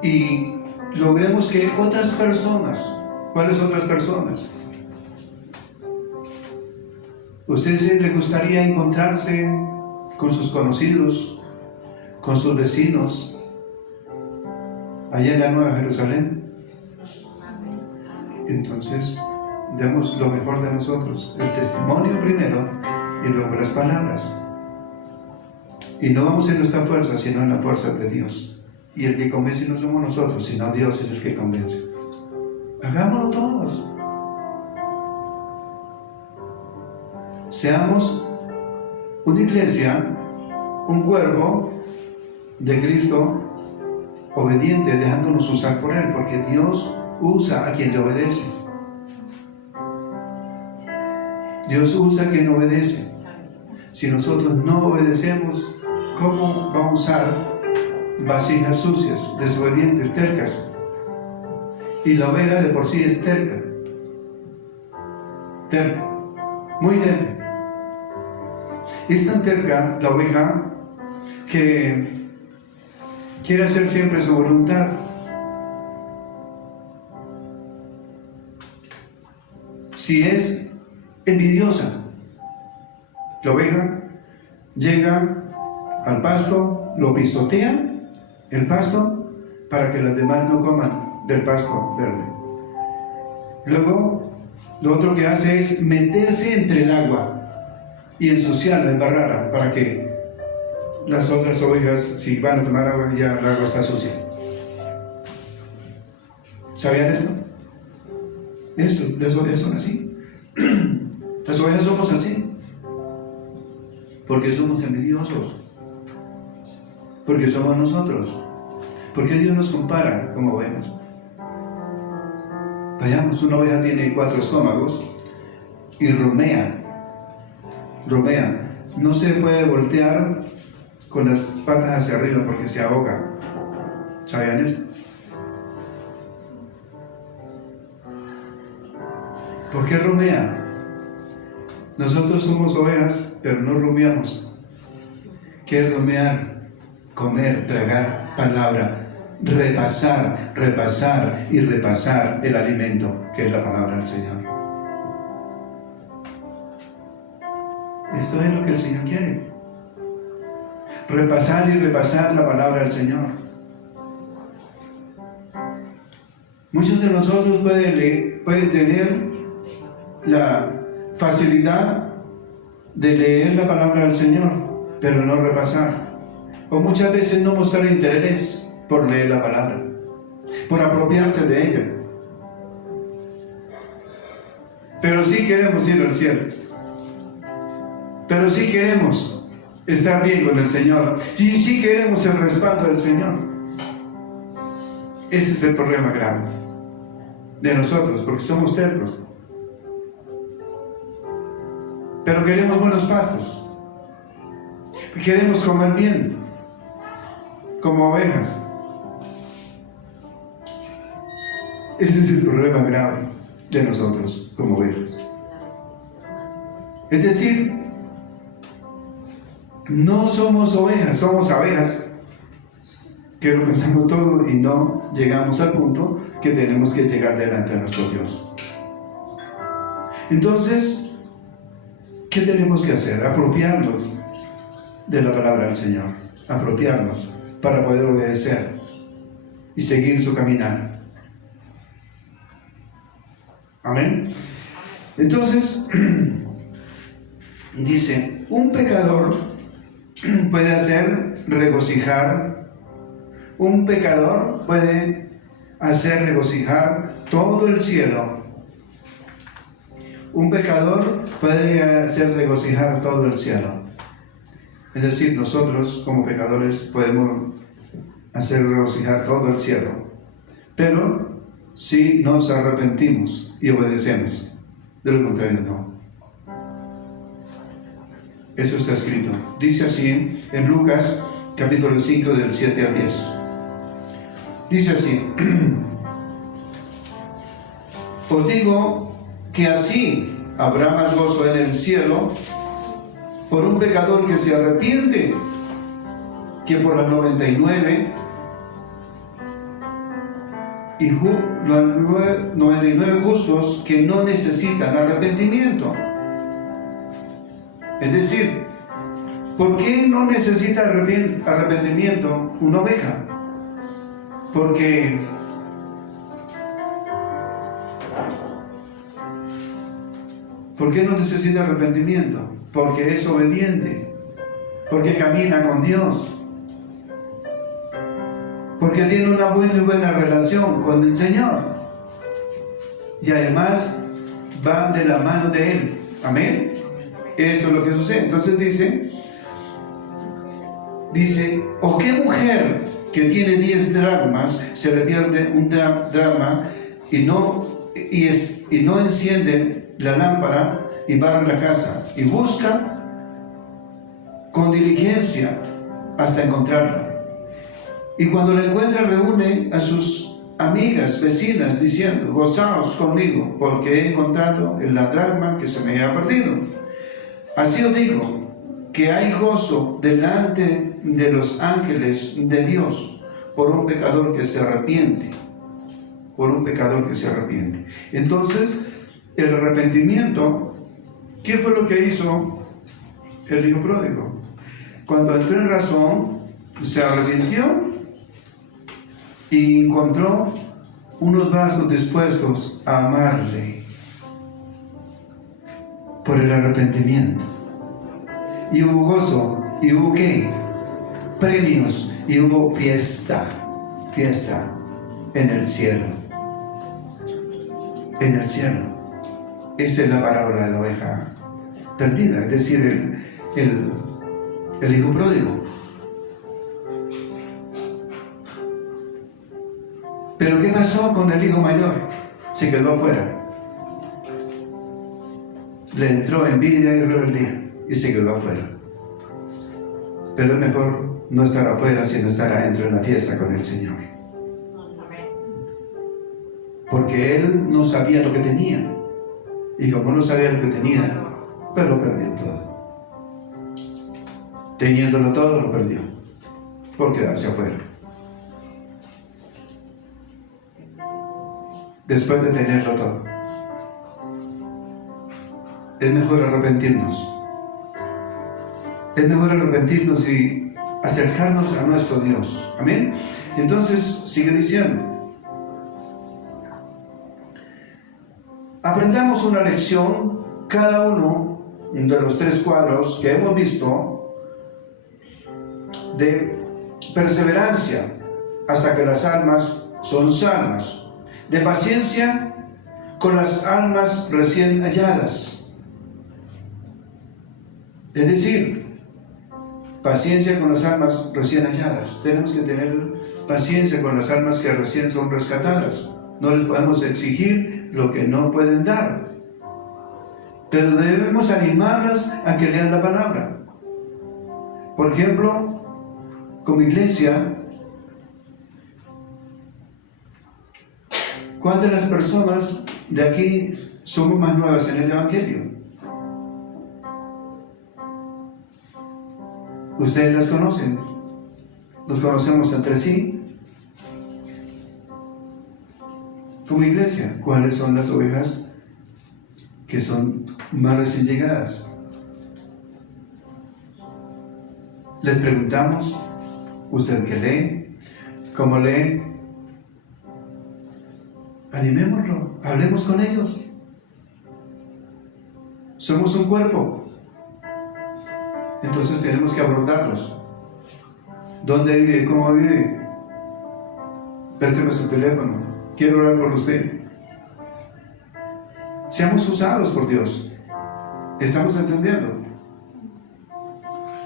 y logremos que otras personas, ¿cuáles otras personas? ¿Ustedes les gustaría encontrarse con sus conocidos, con sus vecinos, allá en la Nueva Jerusalén? Entonces, demos lo mejor de nosotros, el testimonio primero y luego las palabras. Y no vamos en nuestra fuerza, sino en la fuerza de Dios. Y el que convence no somos nosotros, sino Dios es el que convence. Hagámoslo todos. Seamos una iglesia, un cuerpo de Cristo obediente, dejándonos usar por Él, porque Dios usa a quien le obedece. Dios usa a quien obedece. Si nosotros no obedecemos, ¿cómo va a usar vasijas sucias, desobedientes, tercas? Y la oveja de por sí es terca, muy terca. Es tan terca la oveja que quiere hacer siempre su voluntad. Si es envidiosa, la oveja llega al pasto, lo pisotea el pasto para que los demás no coman del pasto verde. Luego, lo otro que hace es meterse entre el agua y ensuciarla, embarrarla, para que las otras ovejas, si van a tomar agua, ya el agua está sucia. ¿Sabían esto? Las ovejas son así. Las ovejas somos así. Porque somos envidiosos. Porque somos nosotros. Porque Dios nos compara como ovejas. Vayamos, una oveja tiene 4 estómagos y rumea. No se puede voltear con las patas hacia arriba porque se ahoga. ¿Sabían eso? ¿Por qué rumea? Nosotros somos ovejas, pero no rumiamos. ¿Qué es rumear? Comer, tragar, palabra, repasar y repasar el alimento que es la palabra del Señor. Esto es lo que el Señor quiere. Repasar y repasar la palabra del Señor. Muchos de nosotros pueden tener la facilidad de leer la palabra del Señor, pero no repasar. O muchas veces no mostrar interés por leer la palabra, por apropiarse de ella. Pero sí queremos ir al cielo. Pero sí queremos estar bien con el Señor. Y sí queremos el respaldo del Señor. Ese es el problema grave de nosotros, porque somos tercos. Pero queremos buenos pastos. Queremos comer bien, como ovejas. Ese es el problema grave de nosotros como ovejas. Es decir, no somos ovejas, somos abejas que lo pensamos todo y no llegamos al punto que tenemos que llegar delante de nuestro Dios. Entonces, ¿qué tenemos que hacer? Apropiarnos de la palabra del Señor, apropiarnos para poder obedecer y seguir su caminar. Amén. Entonces, dice, un pecador puede hacer regocijar, un pecador puede hacer regocijar todo el cielo. Un pecador puede hacer regocijar todo el cielo. Es decir, nosotros como pecadores podemos hacer regocijar todo el cielo. Pero si nos arrepentimos y obedecemos, de lo contrario no. Eso está escrito. Dice así en Lucas capítulo 5 del 7 al 10. Dice así: os digo que así habrá más gozo en el cielo por un pecador que se arrepiente que por las 99 justos que no necesitan arrepentimiento. Es decir, ¿por qué no necesita arrepentimiento una oveja? ¿Por qué no necesita arrepentimiento? Porque es obediente, porque camina con Dios, porque tiene una buena relación con el Señor y además va de la mano de Él. Amén. Eso es lo que sucede. Entonces dice, ¿o qué mujer que tiene 10 dracmas se le pierde un dracma y no enciende la lámpara y barre la casa y busca con diligencia hasta encontrarla? Y cuando la encuentra reúne a sus amigas, vecinas, diciendo, gozaos conmigo, porque he encontrado la dracma que se me había perdido. Así os digo, que hay gozo delante de los ángeles de Dios por un pecador que se arrepiente. Por un pecador que se arrepiente. Entonces, el arrepentimiento, ¿qué fue lo que hizo el hijo pródigo? Cuando entró en razón, se arrepintió y encontró unos brazos dispuestos a amarle por el arrepentimiento. Y hubo gozo, y hubo ¿qué? Premios, y hubo fiesta en el cielo. En el cielo. Esa es la parábola de la oveja perdida, es decir, el hijo pródigo. Pero ¿qué pasó con el hijo mayor? Se quedó afuera. Le entró envidia y rebeldía y se quedó afuera. Pero es mejor no estar afuera sino estar adentro en la fiesta con el Señor. Porque él no sabía lo que tenía. Y como no sabía lo que tenía, pues lo perdió todo. Teniéndolo todo, lo perdió. Por quedarse afuera. Después de tenerlo todo. Es mejor arrepentirnos Es mejor arrepentirnos y acercarnos a nuestro Dios. Amén. Entonces, sigue diciendo. Aprendamos una lección, cada uno de los 3 cuadros que hemos visto, de perseverancia hasta que las almas son salvas, de paciencia con las almas recién halladas. Es decir, paciencia con las almas recién halladas. Tenemos que tener paciencia con las almas que recién son rescatadas. No les podemos exigir lo que no pueden dar, pero debemos animarlas a que lean la palabra. Por ejemplo, como iglesia, ¿cuál de las personas de aquí somos más nuevas en el Evangelio? Ustedes las conocen, nos conocemos entre sí. Como iglesia, ¿cuáles son las ovejas que son más recién llegadas? Les preguntamos, ¿usted qué lee? ¿Cómo lee? Animémoslo, hablemos con ellos. Somos un cuerpo, entonces tenemos que abordarlos. ¿Dónde vive? ¿Cómo vive? Présteme su teléfono, quiero orar por usted. Seamos usados por Dios. ¿Estamos entendiendo?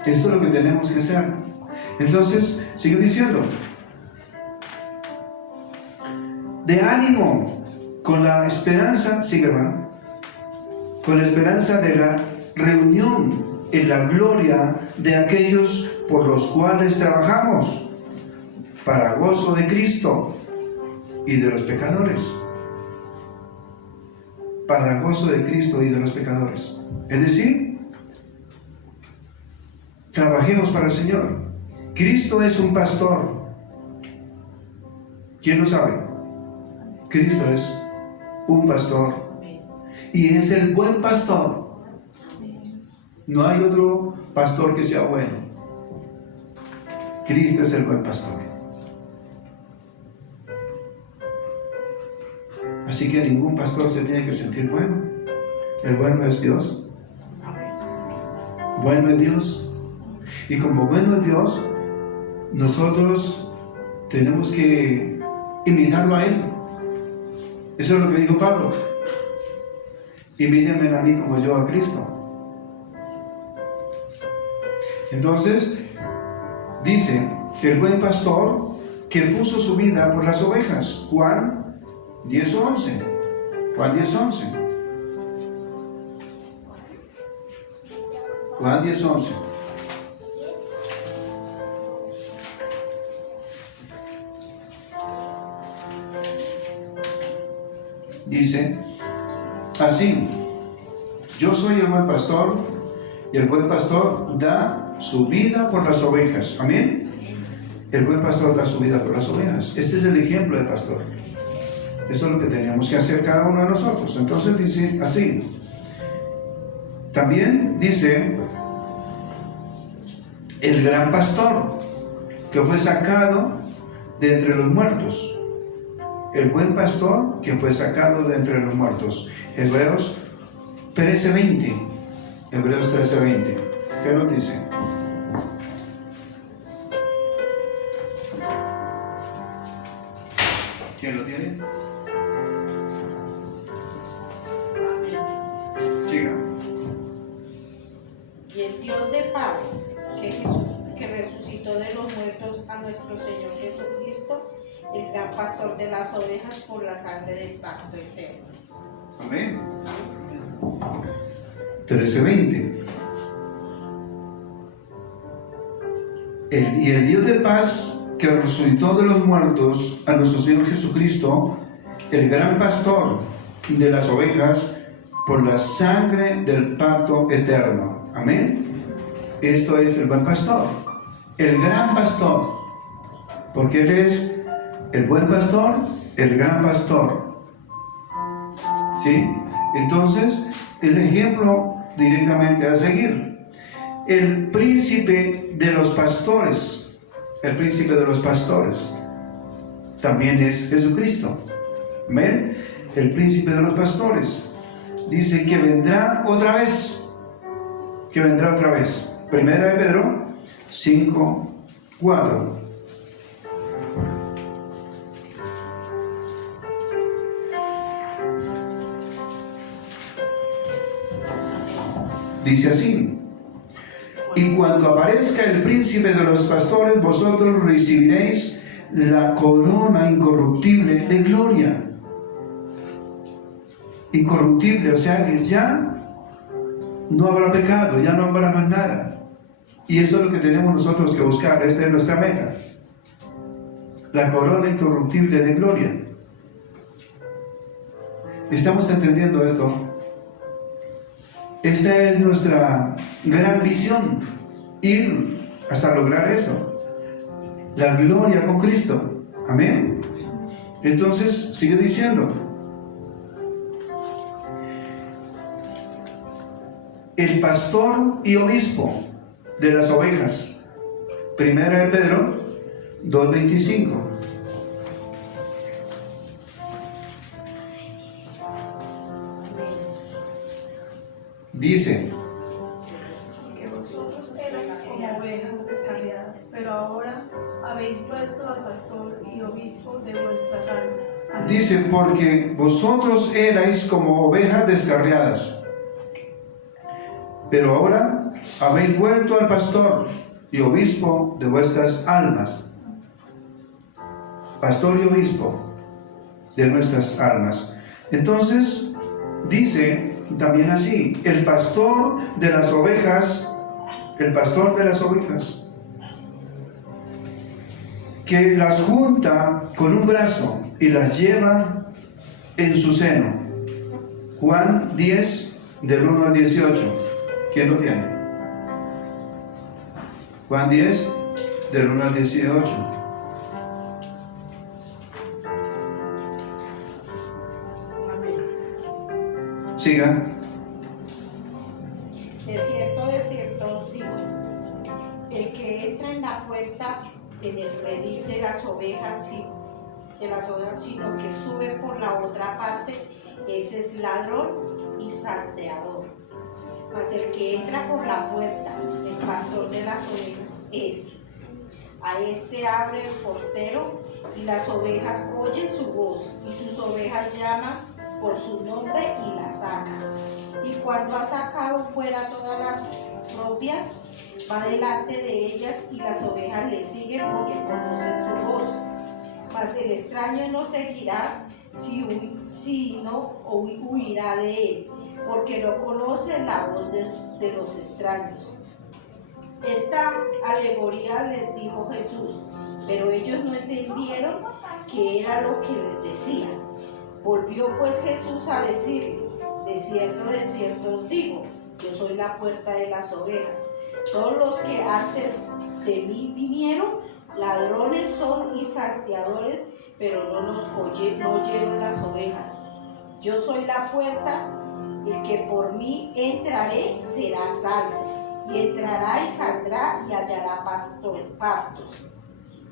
Esto es lo que tenemos que hacer. Entonces, sigue diciendo, de ánimo, con la esperanza, sigue hermano, con la esperanza de la reunión en la gloria de aquellos por los cuales trabajamos, para gozo de Cristo y de los pecadores. Para gozo de Cristo y de los pecadores. Es decir, trabajemos para el Señor. Cristo es un pastor. ¿Quién lo sabe? Cristo es un pastor. Y es el buen pastor. No hay otro pastor que sea bueno. Cristo es el buen pastor. Así que ningún pastor se tiene que sentir bueno. El bueno es Dios. Bueno es Dios. Y como bueno es Dios, nosotros tenemos que imitarlo a Él. Eso es lo que dijo Pablo. Imítenme a mí como yo a Cristo. Entonces, dice que el buen pastor que puso su vida por las ovejas. Juan 10:11. Juan 10:11. Juan 10:11. Dice así: yo soy el buen pastor, y el buen pastor da su vida por las ovejas. Amén. El buen pastor da su vida por las ovejas. Este es el ejemplo del pastor. Eso es lo que tenemos que hacer cada uno de nosotros. Entonces dice así. También dice el gran pastor que fue sacado de entre los muertos. El buen pastor que fue sacado de entre los muertos. Hebreos 13:20. Hebreos 13:20. ¿Qué nos dice? ¿Quién lo tiene? Siga. Y el Dios de paz, que resucitó de los muertos a nuestro Señor Jesucristo, el gran pastor de las ovejas, por la sangre del pacto eterno. Amén. 13:20. Y el Dios de paz que resucitó de los muertos a nuestro Señor Jesucristo, el gran pastor de las ovejas, por la sangre del pacto eterno. Amén. Esto es el buen pastor, el gran pastor, porque Él es el buen pastor, el gran pastor. ¿Sí? Entonces, el ejemplo directamente a seguir. el príncipe de los pastores. El príncipe de los pastores también es Jesucristo. ¿Ven? El príncipe de los pastores. Dice que vendrá otra vez. Que vendrá otra vez. Primera de Pedro 5:4. Dice así: y cuando aparezca el príncipe de los pastores, vosotros recibiréis la corona incorruptible de gloria. Incorruptible, o sea que ya no habrá pecado, ya no habrá más nada. Y eso es lo que tenemos nosotros que buscar, esta es nuestra meta. La corona incorruptible de gloria. ¿Estamos entendiendo esto? Esta es nuestra gran visión, ir hasta lograr eso, la gloria con Cristo. Amén. Entonces sigue diciendo: el pastor y obispo de las ovejas. Primera de Pedro 2:25. Dice: que vosotros erais como ovejas descarriadas, pero ahora habéis vuelto a pastor y obispo de vuestras almas. Amén. Dice, porque vosotros erais como ovejas descarriadas, pero ahora habéis vuelto al pastor y obispo de vuestras almas. Pastor y obispo de nuestras almas. Entonces, dice también así: el pastor de las ovejas, que las junta con un brazo y las lleva en su seno. Juan 10, del 1 al 18. ¿Quién lo tiene? Juan 10, del 1 al 18. Siga. De cierto os digo, el que entra en la puerta en el redil de las ovejas, sino que sube por la otra parte, ese es ladrón y salteador. Mas el que entra por la puerta, el pastor de las ovejas, es. A este abre el portero, y las ovejas oyen su voz, y sus ovejas llaman por su nombre y la saca. Y cuando ha sacado fuera todas las propias, va delante de ellas, y las ovejas le siguen porque conocen su voz. Mas el extraño no seguirá, sino huirá de él, porque no conoce la voz de los extraños. Esta alegoría les dijo Jesús, pero ellos no entendieron qué era lo que les decía. Volvió pues Jesús a decirles: de cierto os digo, yo soy la puerta de las ovejas. Todos los que antes de mí vinieron, ladrones son y salteadores, pero no oyeron las ovejas. Yo soy la puerta, el que por mí entraré será salvo, y entrará y saldrá y hallará pastos.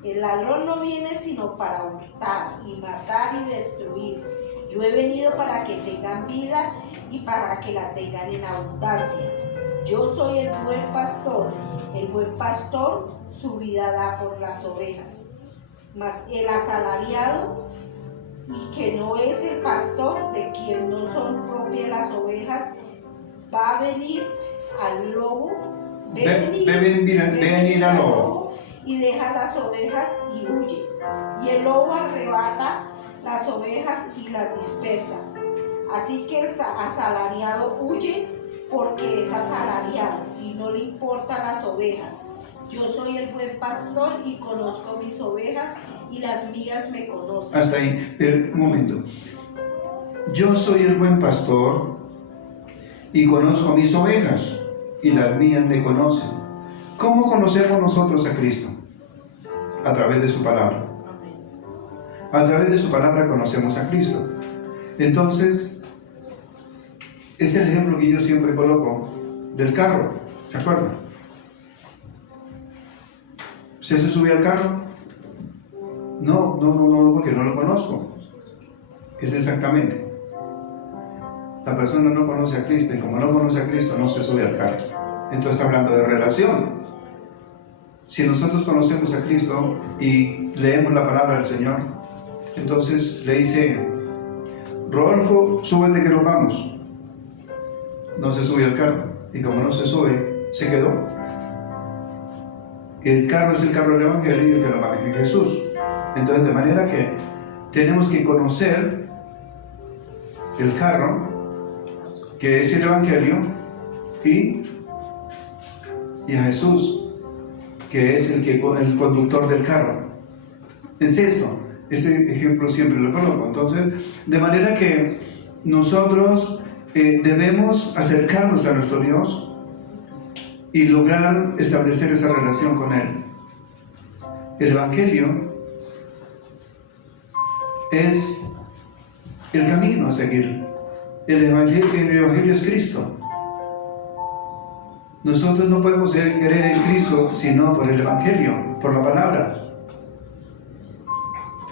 El ladrón no viene sino para hurtar y matar y destruir. Yo he venido para que tengan vida y para que la tengan en abundancia. Yo soy el buen pastor su vida da por las ovejas. Mas el asalariado, y que no es el pastor, de quien no son propias las ovejas, va a venir al lobo, venir al lobo, y deja las ovejas y huye. Y el lobo arrebata las ovejas y las dispersa. Así que el asalariado huye porque es asalariado y no le importan las ovejas. Yo soy el buen pastor y conozco mis ovejas y las mías me conocen. Hasta ahí, pero un momento. Yo soy el buen pastor y conozco mis ovejas y las mías me conocen. ¿Cómo conocemos nosotros a Cristo? A través de su palabra. A través de su palabra conocemos a Cristo. Entonces, es el ejemplo que yo siempre coloco del carro, ¿se acuerdan? ¿Usted se subió al carro? No, porque no lo conozco. Es exactamente. La persona no conoce a Cristo, y como no conoce a Cristo, no se sube al carro. Entonces está hablando de relación. Si nosotros conocemos a Cristo y leemos la palabra del Señor, entonces le dice: Rodolfo, súbete que nos vamos. No se sube al carro, y como no se sube, se quedó. El carro es el carro del Evangelio y el que lo maneja Jesús. Entonces, de manera que tenemos que conocer el carro, que es el Evangelio, y a Jesús, que es el conductor del carro. Es eso. Ese ejemplo siempre lo coloco. Entonces, de manera que nosotros debemos acercarnos a nuestro Dios y lograr establecer esa relación con Él. El Evangelio es el camino a seguir. El Evangelio es Cristo. Nosotros no podemos creer en Cristo sino por el Evangelio, por la palabra.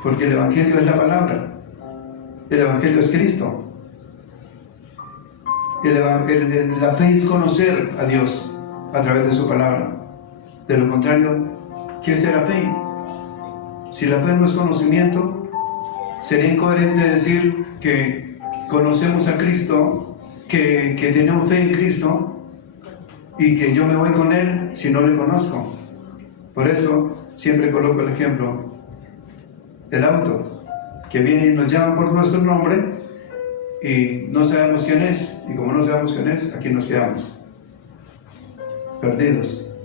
Porque el Evangelio es la palabra. El Evangelio es Cristo. La fe es conocer a Dios a través de su palabra. De lo contrario, ¿qué es la fe? Si la fe no es conocimiento, sería incoherente decir que conocemos a Cristo, que tenemos fe en Cristo y que yo me voy con Él si no le conozco. Por eso siempre coloco el ejemplo del auto, que viene y nos llama por nuestro nombre y no sabemos quién es, y como no sabemos quién es, aquí nos quedamos perdidos.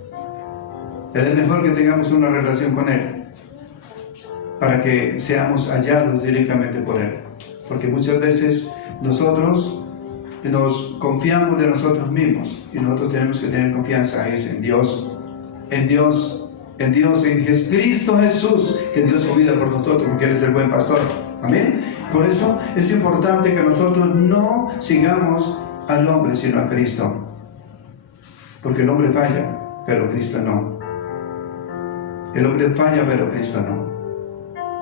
Es mejor que tengamos una relación con Él para que seamos hallados directamente por Él, porque muchas veces nosotros nos confiamos de nosotros mismos y nosotros tenemos que tener confianza en Dios, en Cristo Jesús, que dio su vida por nosotros porque Él es el buen pastor. Amén. Por eso es importante que nosotros no sigamos al hombre sino a Cristo, porque el hombre falla, pero Cristo no. El hombre falla, pero Cristo no.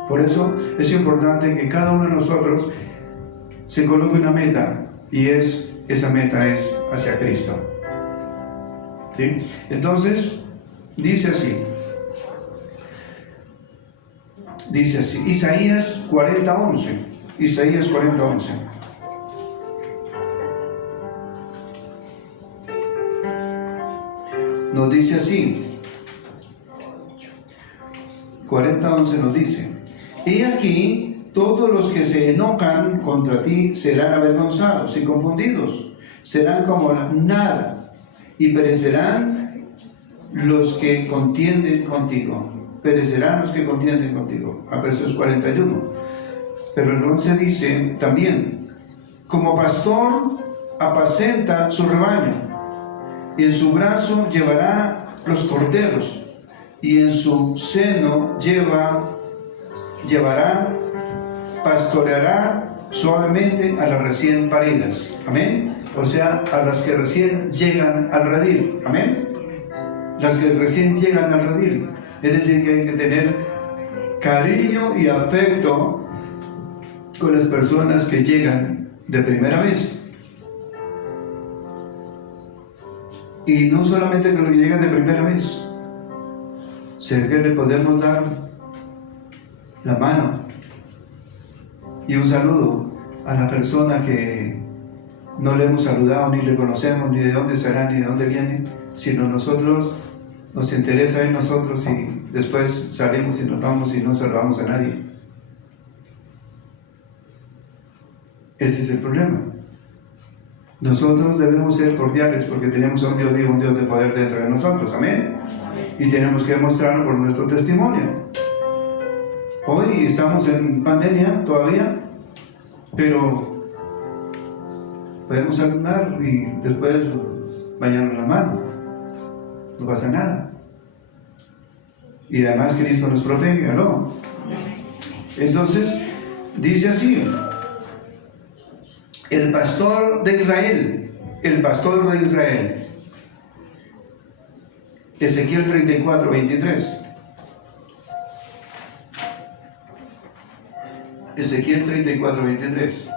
Por eso es importante que cada uno de nosotros se coloque una meta, y esa meta es hacia Cristo. ¿Sí? Entonces, dice así, Isaías 40:11. Isaías 40:11. Nos dice así, 40:11 nos dice: He aquí, todos los que se enojan contra ti serán avergonzados y confundidos, serán como nada, y perecerán los que contienden contigo. Perecerán los que contienden contigo. A versos 41. Pero el 11 dice también: como pastor apacenta su rebaño, y en su brazo llevará los corderos, y en su seno pastoreará suavemente a las recién paridas. Amén. O sea, a las que recién llegan al redil. Amén. Las que recién llegan al redil. Es decir, que hay que tener cariño y afecto con las personas que llegan de primera vez. Y no solamente con los que llegan de primera vez, sino que le podemos dar la mano y un saludo a la persona que no le hemos saludado, ni le conocemos, ni de dónde será, ni de dónde viene, sino nosotros nos interesa en nosotros y después salimos y nos vamos y no saludamos a nadie. Ese es el problema. Nosotros debemos ser cordiales porque tenemos a un Dios vivo, un Dios de poder dentro de nosotros. Amén. Y tenemos que demostrarlo por nuestro testimonio. Hoy estamos en pandemia todavía, pero podemos saludar y después bañarnos la mano. No pasa nada. Y además Cristo nos protege, ¿no? Entonces, dice así: el pastor de Israel, Ezequiel 34:23. Ezequiel 34, 23.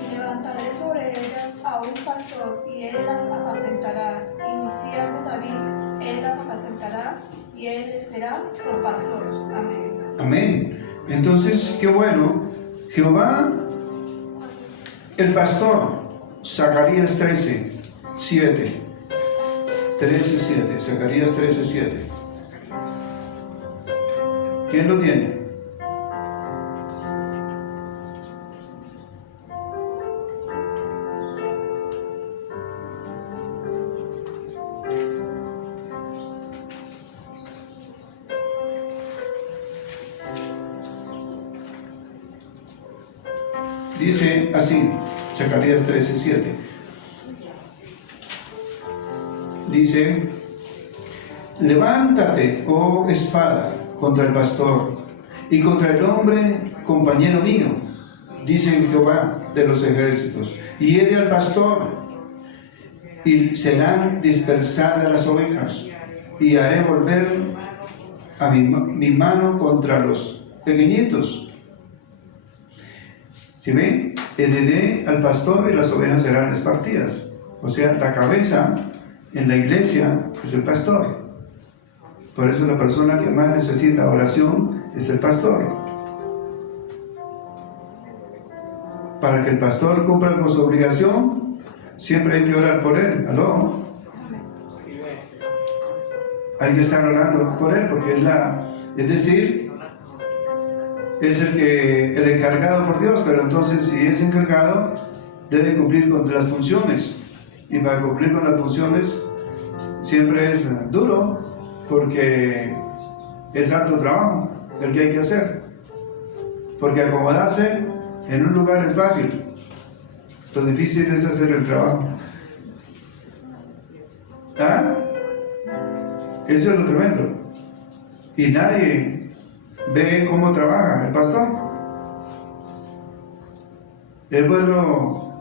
Y levantaré sobre ellas a un pastor, y él las apacentará. Y mi siervo David, él las apacentará, y él les será por pastor. Amén. Amén. Entonces, qué bueno. Jehová, el pastor. Zacarías 13, 7. 13, 7. Zacarías 13, 7. ¿Quién lo tiene? Dice así, Zacarías 13, 7. Dice: levántate, oh espada, contra el pastor y contra el hombre compañero mío, dice Jehová de los ejércitos, y hiere al pastor, y serán dispersadas las ovejas, y haré volver a mi mano contra los pequeñitos. ¿Sí ven? Heriré al pastor y las ovejas serán esparcidas. O sea, la cabeza en la iglesia es el pastor. Por eso la persona que más necesita oración es el pastor. Para que el pastor cumpla con su obligación, siempre hay que orar por él. ¿Aló? Hay que estar orando por él, porque es decir, es el encargado por Dios, pero entonces si es encargado, debe cumplir con las funciones. Y para cumplir con las funciones siempre es duro, porque es harto trabajo el que hay que hacer. Porque acomodarse en un lugar es fácil, lo difícil es hacer el trabajo. ¿Ah? Eso es lo tremendo. Y nadie ve cómo trabaja el pastor. Es bueno,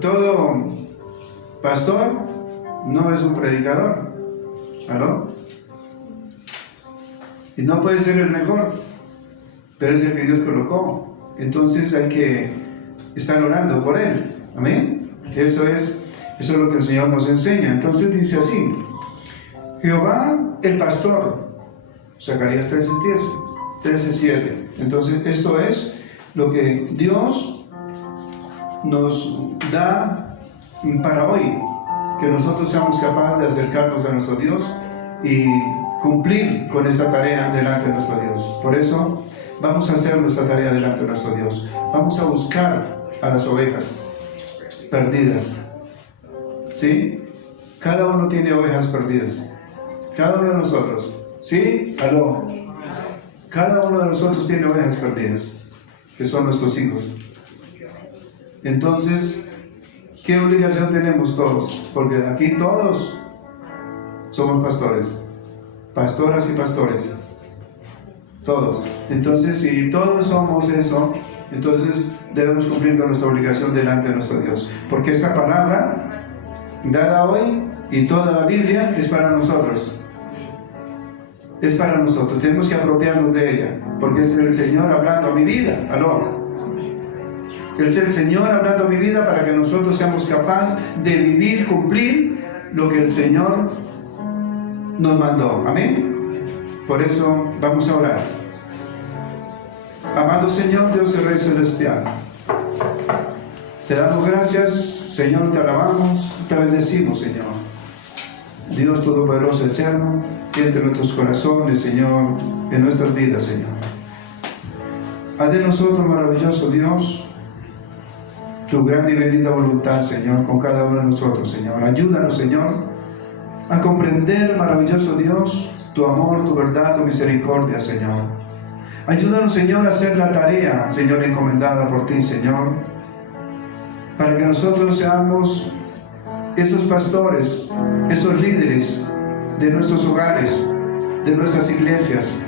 todo pastor no es un predicador, ¿aló? Y no puede ser el mejor, pero es el que Dios colocó. Entonces hay que estar orando por él. Amén. Eso es lo que el Señor nos enseña. Entonces dice así: Jehová el pastor. Zacarías 13:7. Entonces esto es lo que Dios nos da para hoy, que nosotros seamos capaces de acercarnos a nuestro Dios y cumplir con esta tarea delante de nuestro Dios. Por eso vamos a hacer nuestra tarea delante de nuestro Dios. Vamos a buscar a las ovejas perdidas. ¿Sí? Cada uno tiene ovejas perdidas. Cada uno de nosotros. ¿Sí? ¿Aló? Cada uno de nosotros tiene ovejas perdidas, que son nuestros hijos. Entonces, ¿qué obligación tenemos todos? Porque aquí todos somos pastores, pastoras y pastores. Todos. Entonces, si todos somos eso, entonces debemos cumplir con nuestra obligación delante de nuestro Dios. Porque esta palabra, dada hoy, y toda la Biblia, es para nosotros. Es para nosotros. Tenemos que apropiarnos de ella. Porque es el Señor hablando a mi vida. ¿Aló? Es el Señor hablando a mi vida para que nosotros seamos capaces de vivir, cumplir lo que el Señor nos mandó. Amén. Por eso vamos a orar. Amado Señor, Dios y Rey Celestial, te damos gracias, Señor, te alabamos, te bendecimos, Señor. Dios Todopoderoso, Eterno, entre nuestros corazones, Señor, en nuestras vidas, Señor. Haz de nosotros, maravilloso Dios, tu gran y bendita voluntad, Señor, con cada uno de nosotros, Señor. Ayúdanos, Señor, a comprender, maravilloso Dios, tu amor, tu verdad, tu misericordia, Señor. Ayúdanos, Señor, a hacer la tarea, Señor, encomendada por ti, Señor, para que nosotros seamos esos pastores, esos líderes de nuestros hogares, de nuestras iglesias,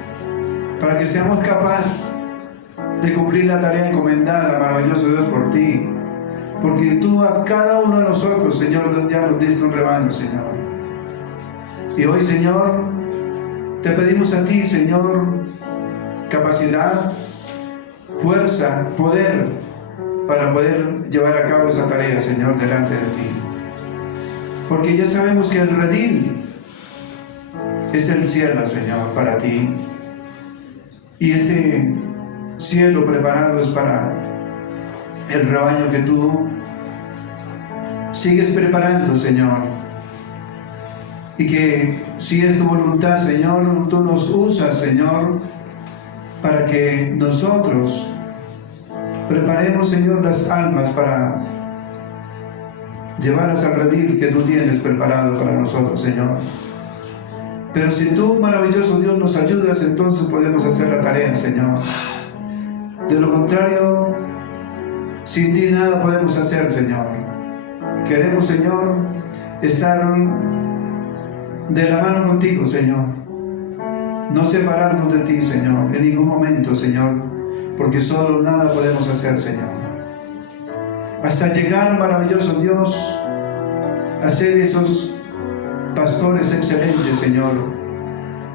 para que seamos capaces de cumplir la tarea encomendada, maravilloso Dios, por ti, porque tú a cada uno de nosotros, Señor, ya nos diste un rebaño, Señor. Y hoy, Señor, te pedimos a ti, Señor, capacidad, fuerza, poder, para poder llevar a cabo esa tarea, Señor, delante de ti. Porque ya sabemos que el redil es el cielo, Señor, para ti. Y ese cielo preparado es para el rebaño que tú sigues preparando, Señor. Y que si es tu voluntad, Señor, tú nos usas, Señor, para que nosotros preparemos, Señor, las almas para llevarlas al redil que tú tienes preparado para nosotros, Señor. Pero si tú, maravilloso Dios, nos ayudas, entonces podemos hacer la tarea, Señor. De lo contrario, sin ti nada podemos hacer, Señor. Queremos, Señor, estar de la mano contigo, Señor. No separarnos de ti, Señor, en ningún momento, Señor, porque solo nada podemos hacer, Señor. Hasta llegar, maravilloso Dios, a ser esos pastores excelentes, Señor,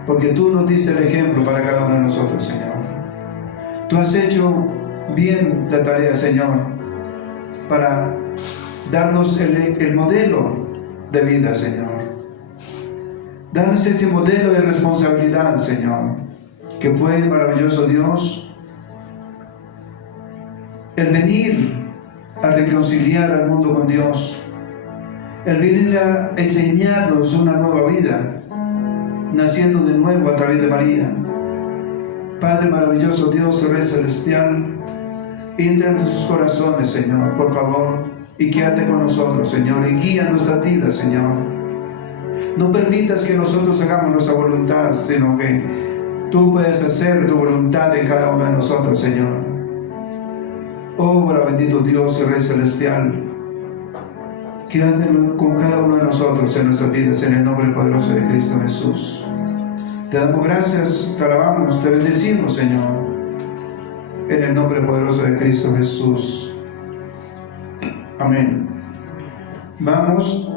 porque tú nos diste el ejemplo para cada uno de nosotros, Señor. Tú has hecho bien la tarea, Señor, para darnos el modelo de vida, Señor. Darnos ese modelo de responsabilidad, Señor, que fue, maravilloso Dios, el venir a reconciliar al mundo con Dios, el venir a enseñarnos una nueva vida, naciendo de nuevo a través de María. Padre maravilloso, Dios, Rey celestial, entra en sus corazones, Señor, por favor, y quédate con nosotros, Señor, y guía nuestra vida, Señor. No permitas que nosotros hagamos nuestra voluntad, sino que tú puedes hacer tu voluntad de cada uno de nosotros, Señor. Obra, bendito Dios y Rey celestial. Quédate con cada uno de nosotros en nuestras vidas, en el nombre poderoso de Cristo Jesús. Te damos gracias, te alabamos, te bendecimos, Señor, en el nombre poderoso de Cristo Jesús. Amén. Vamos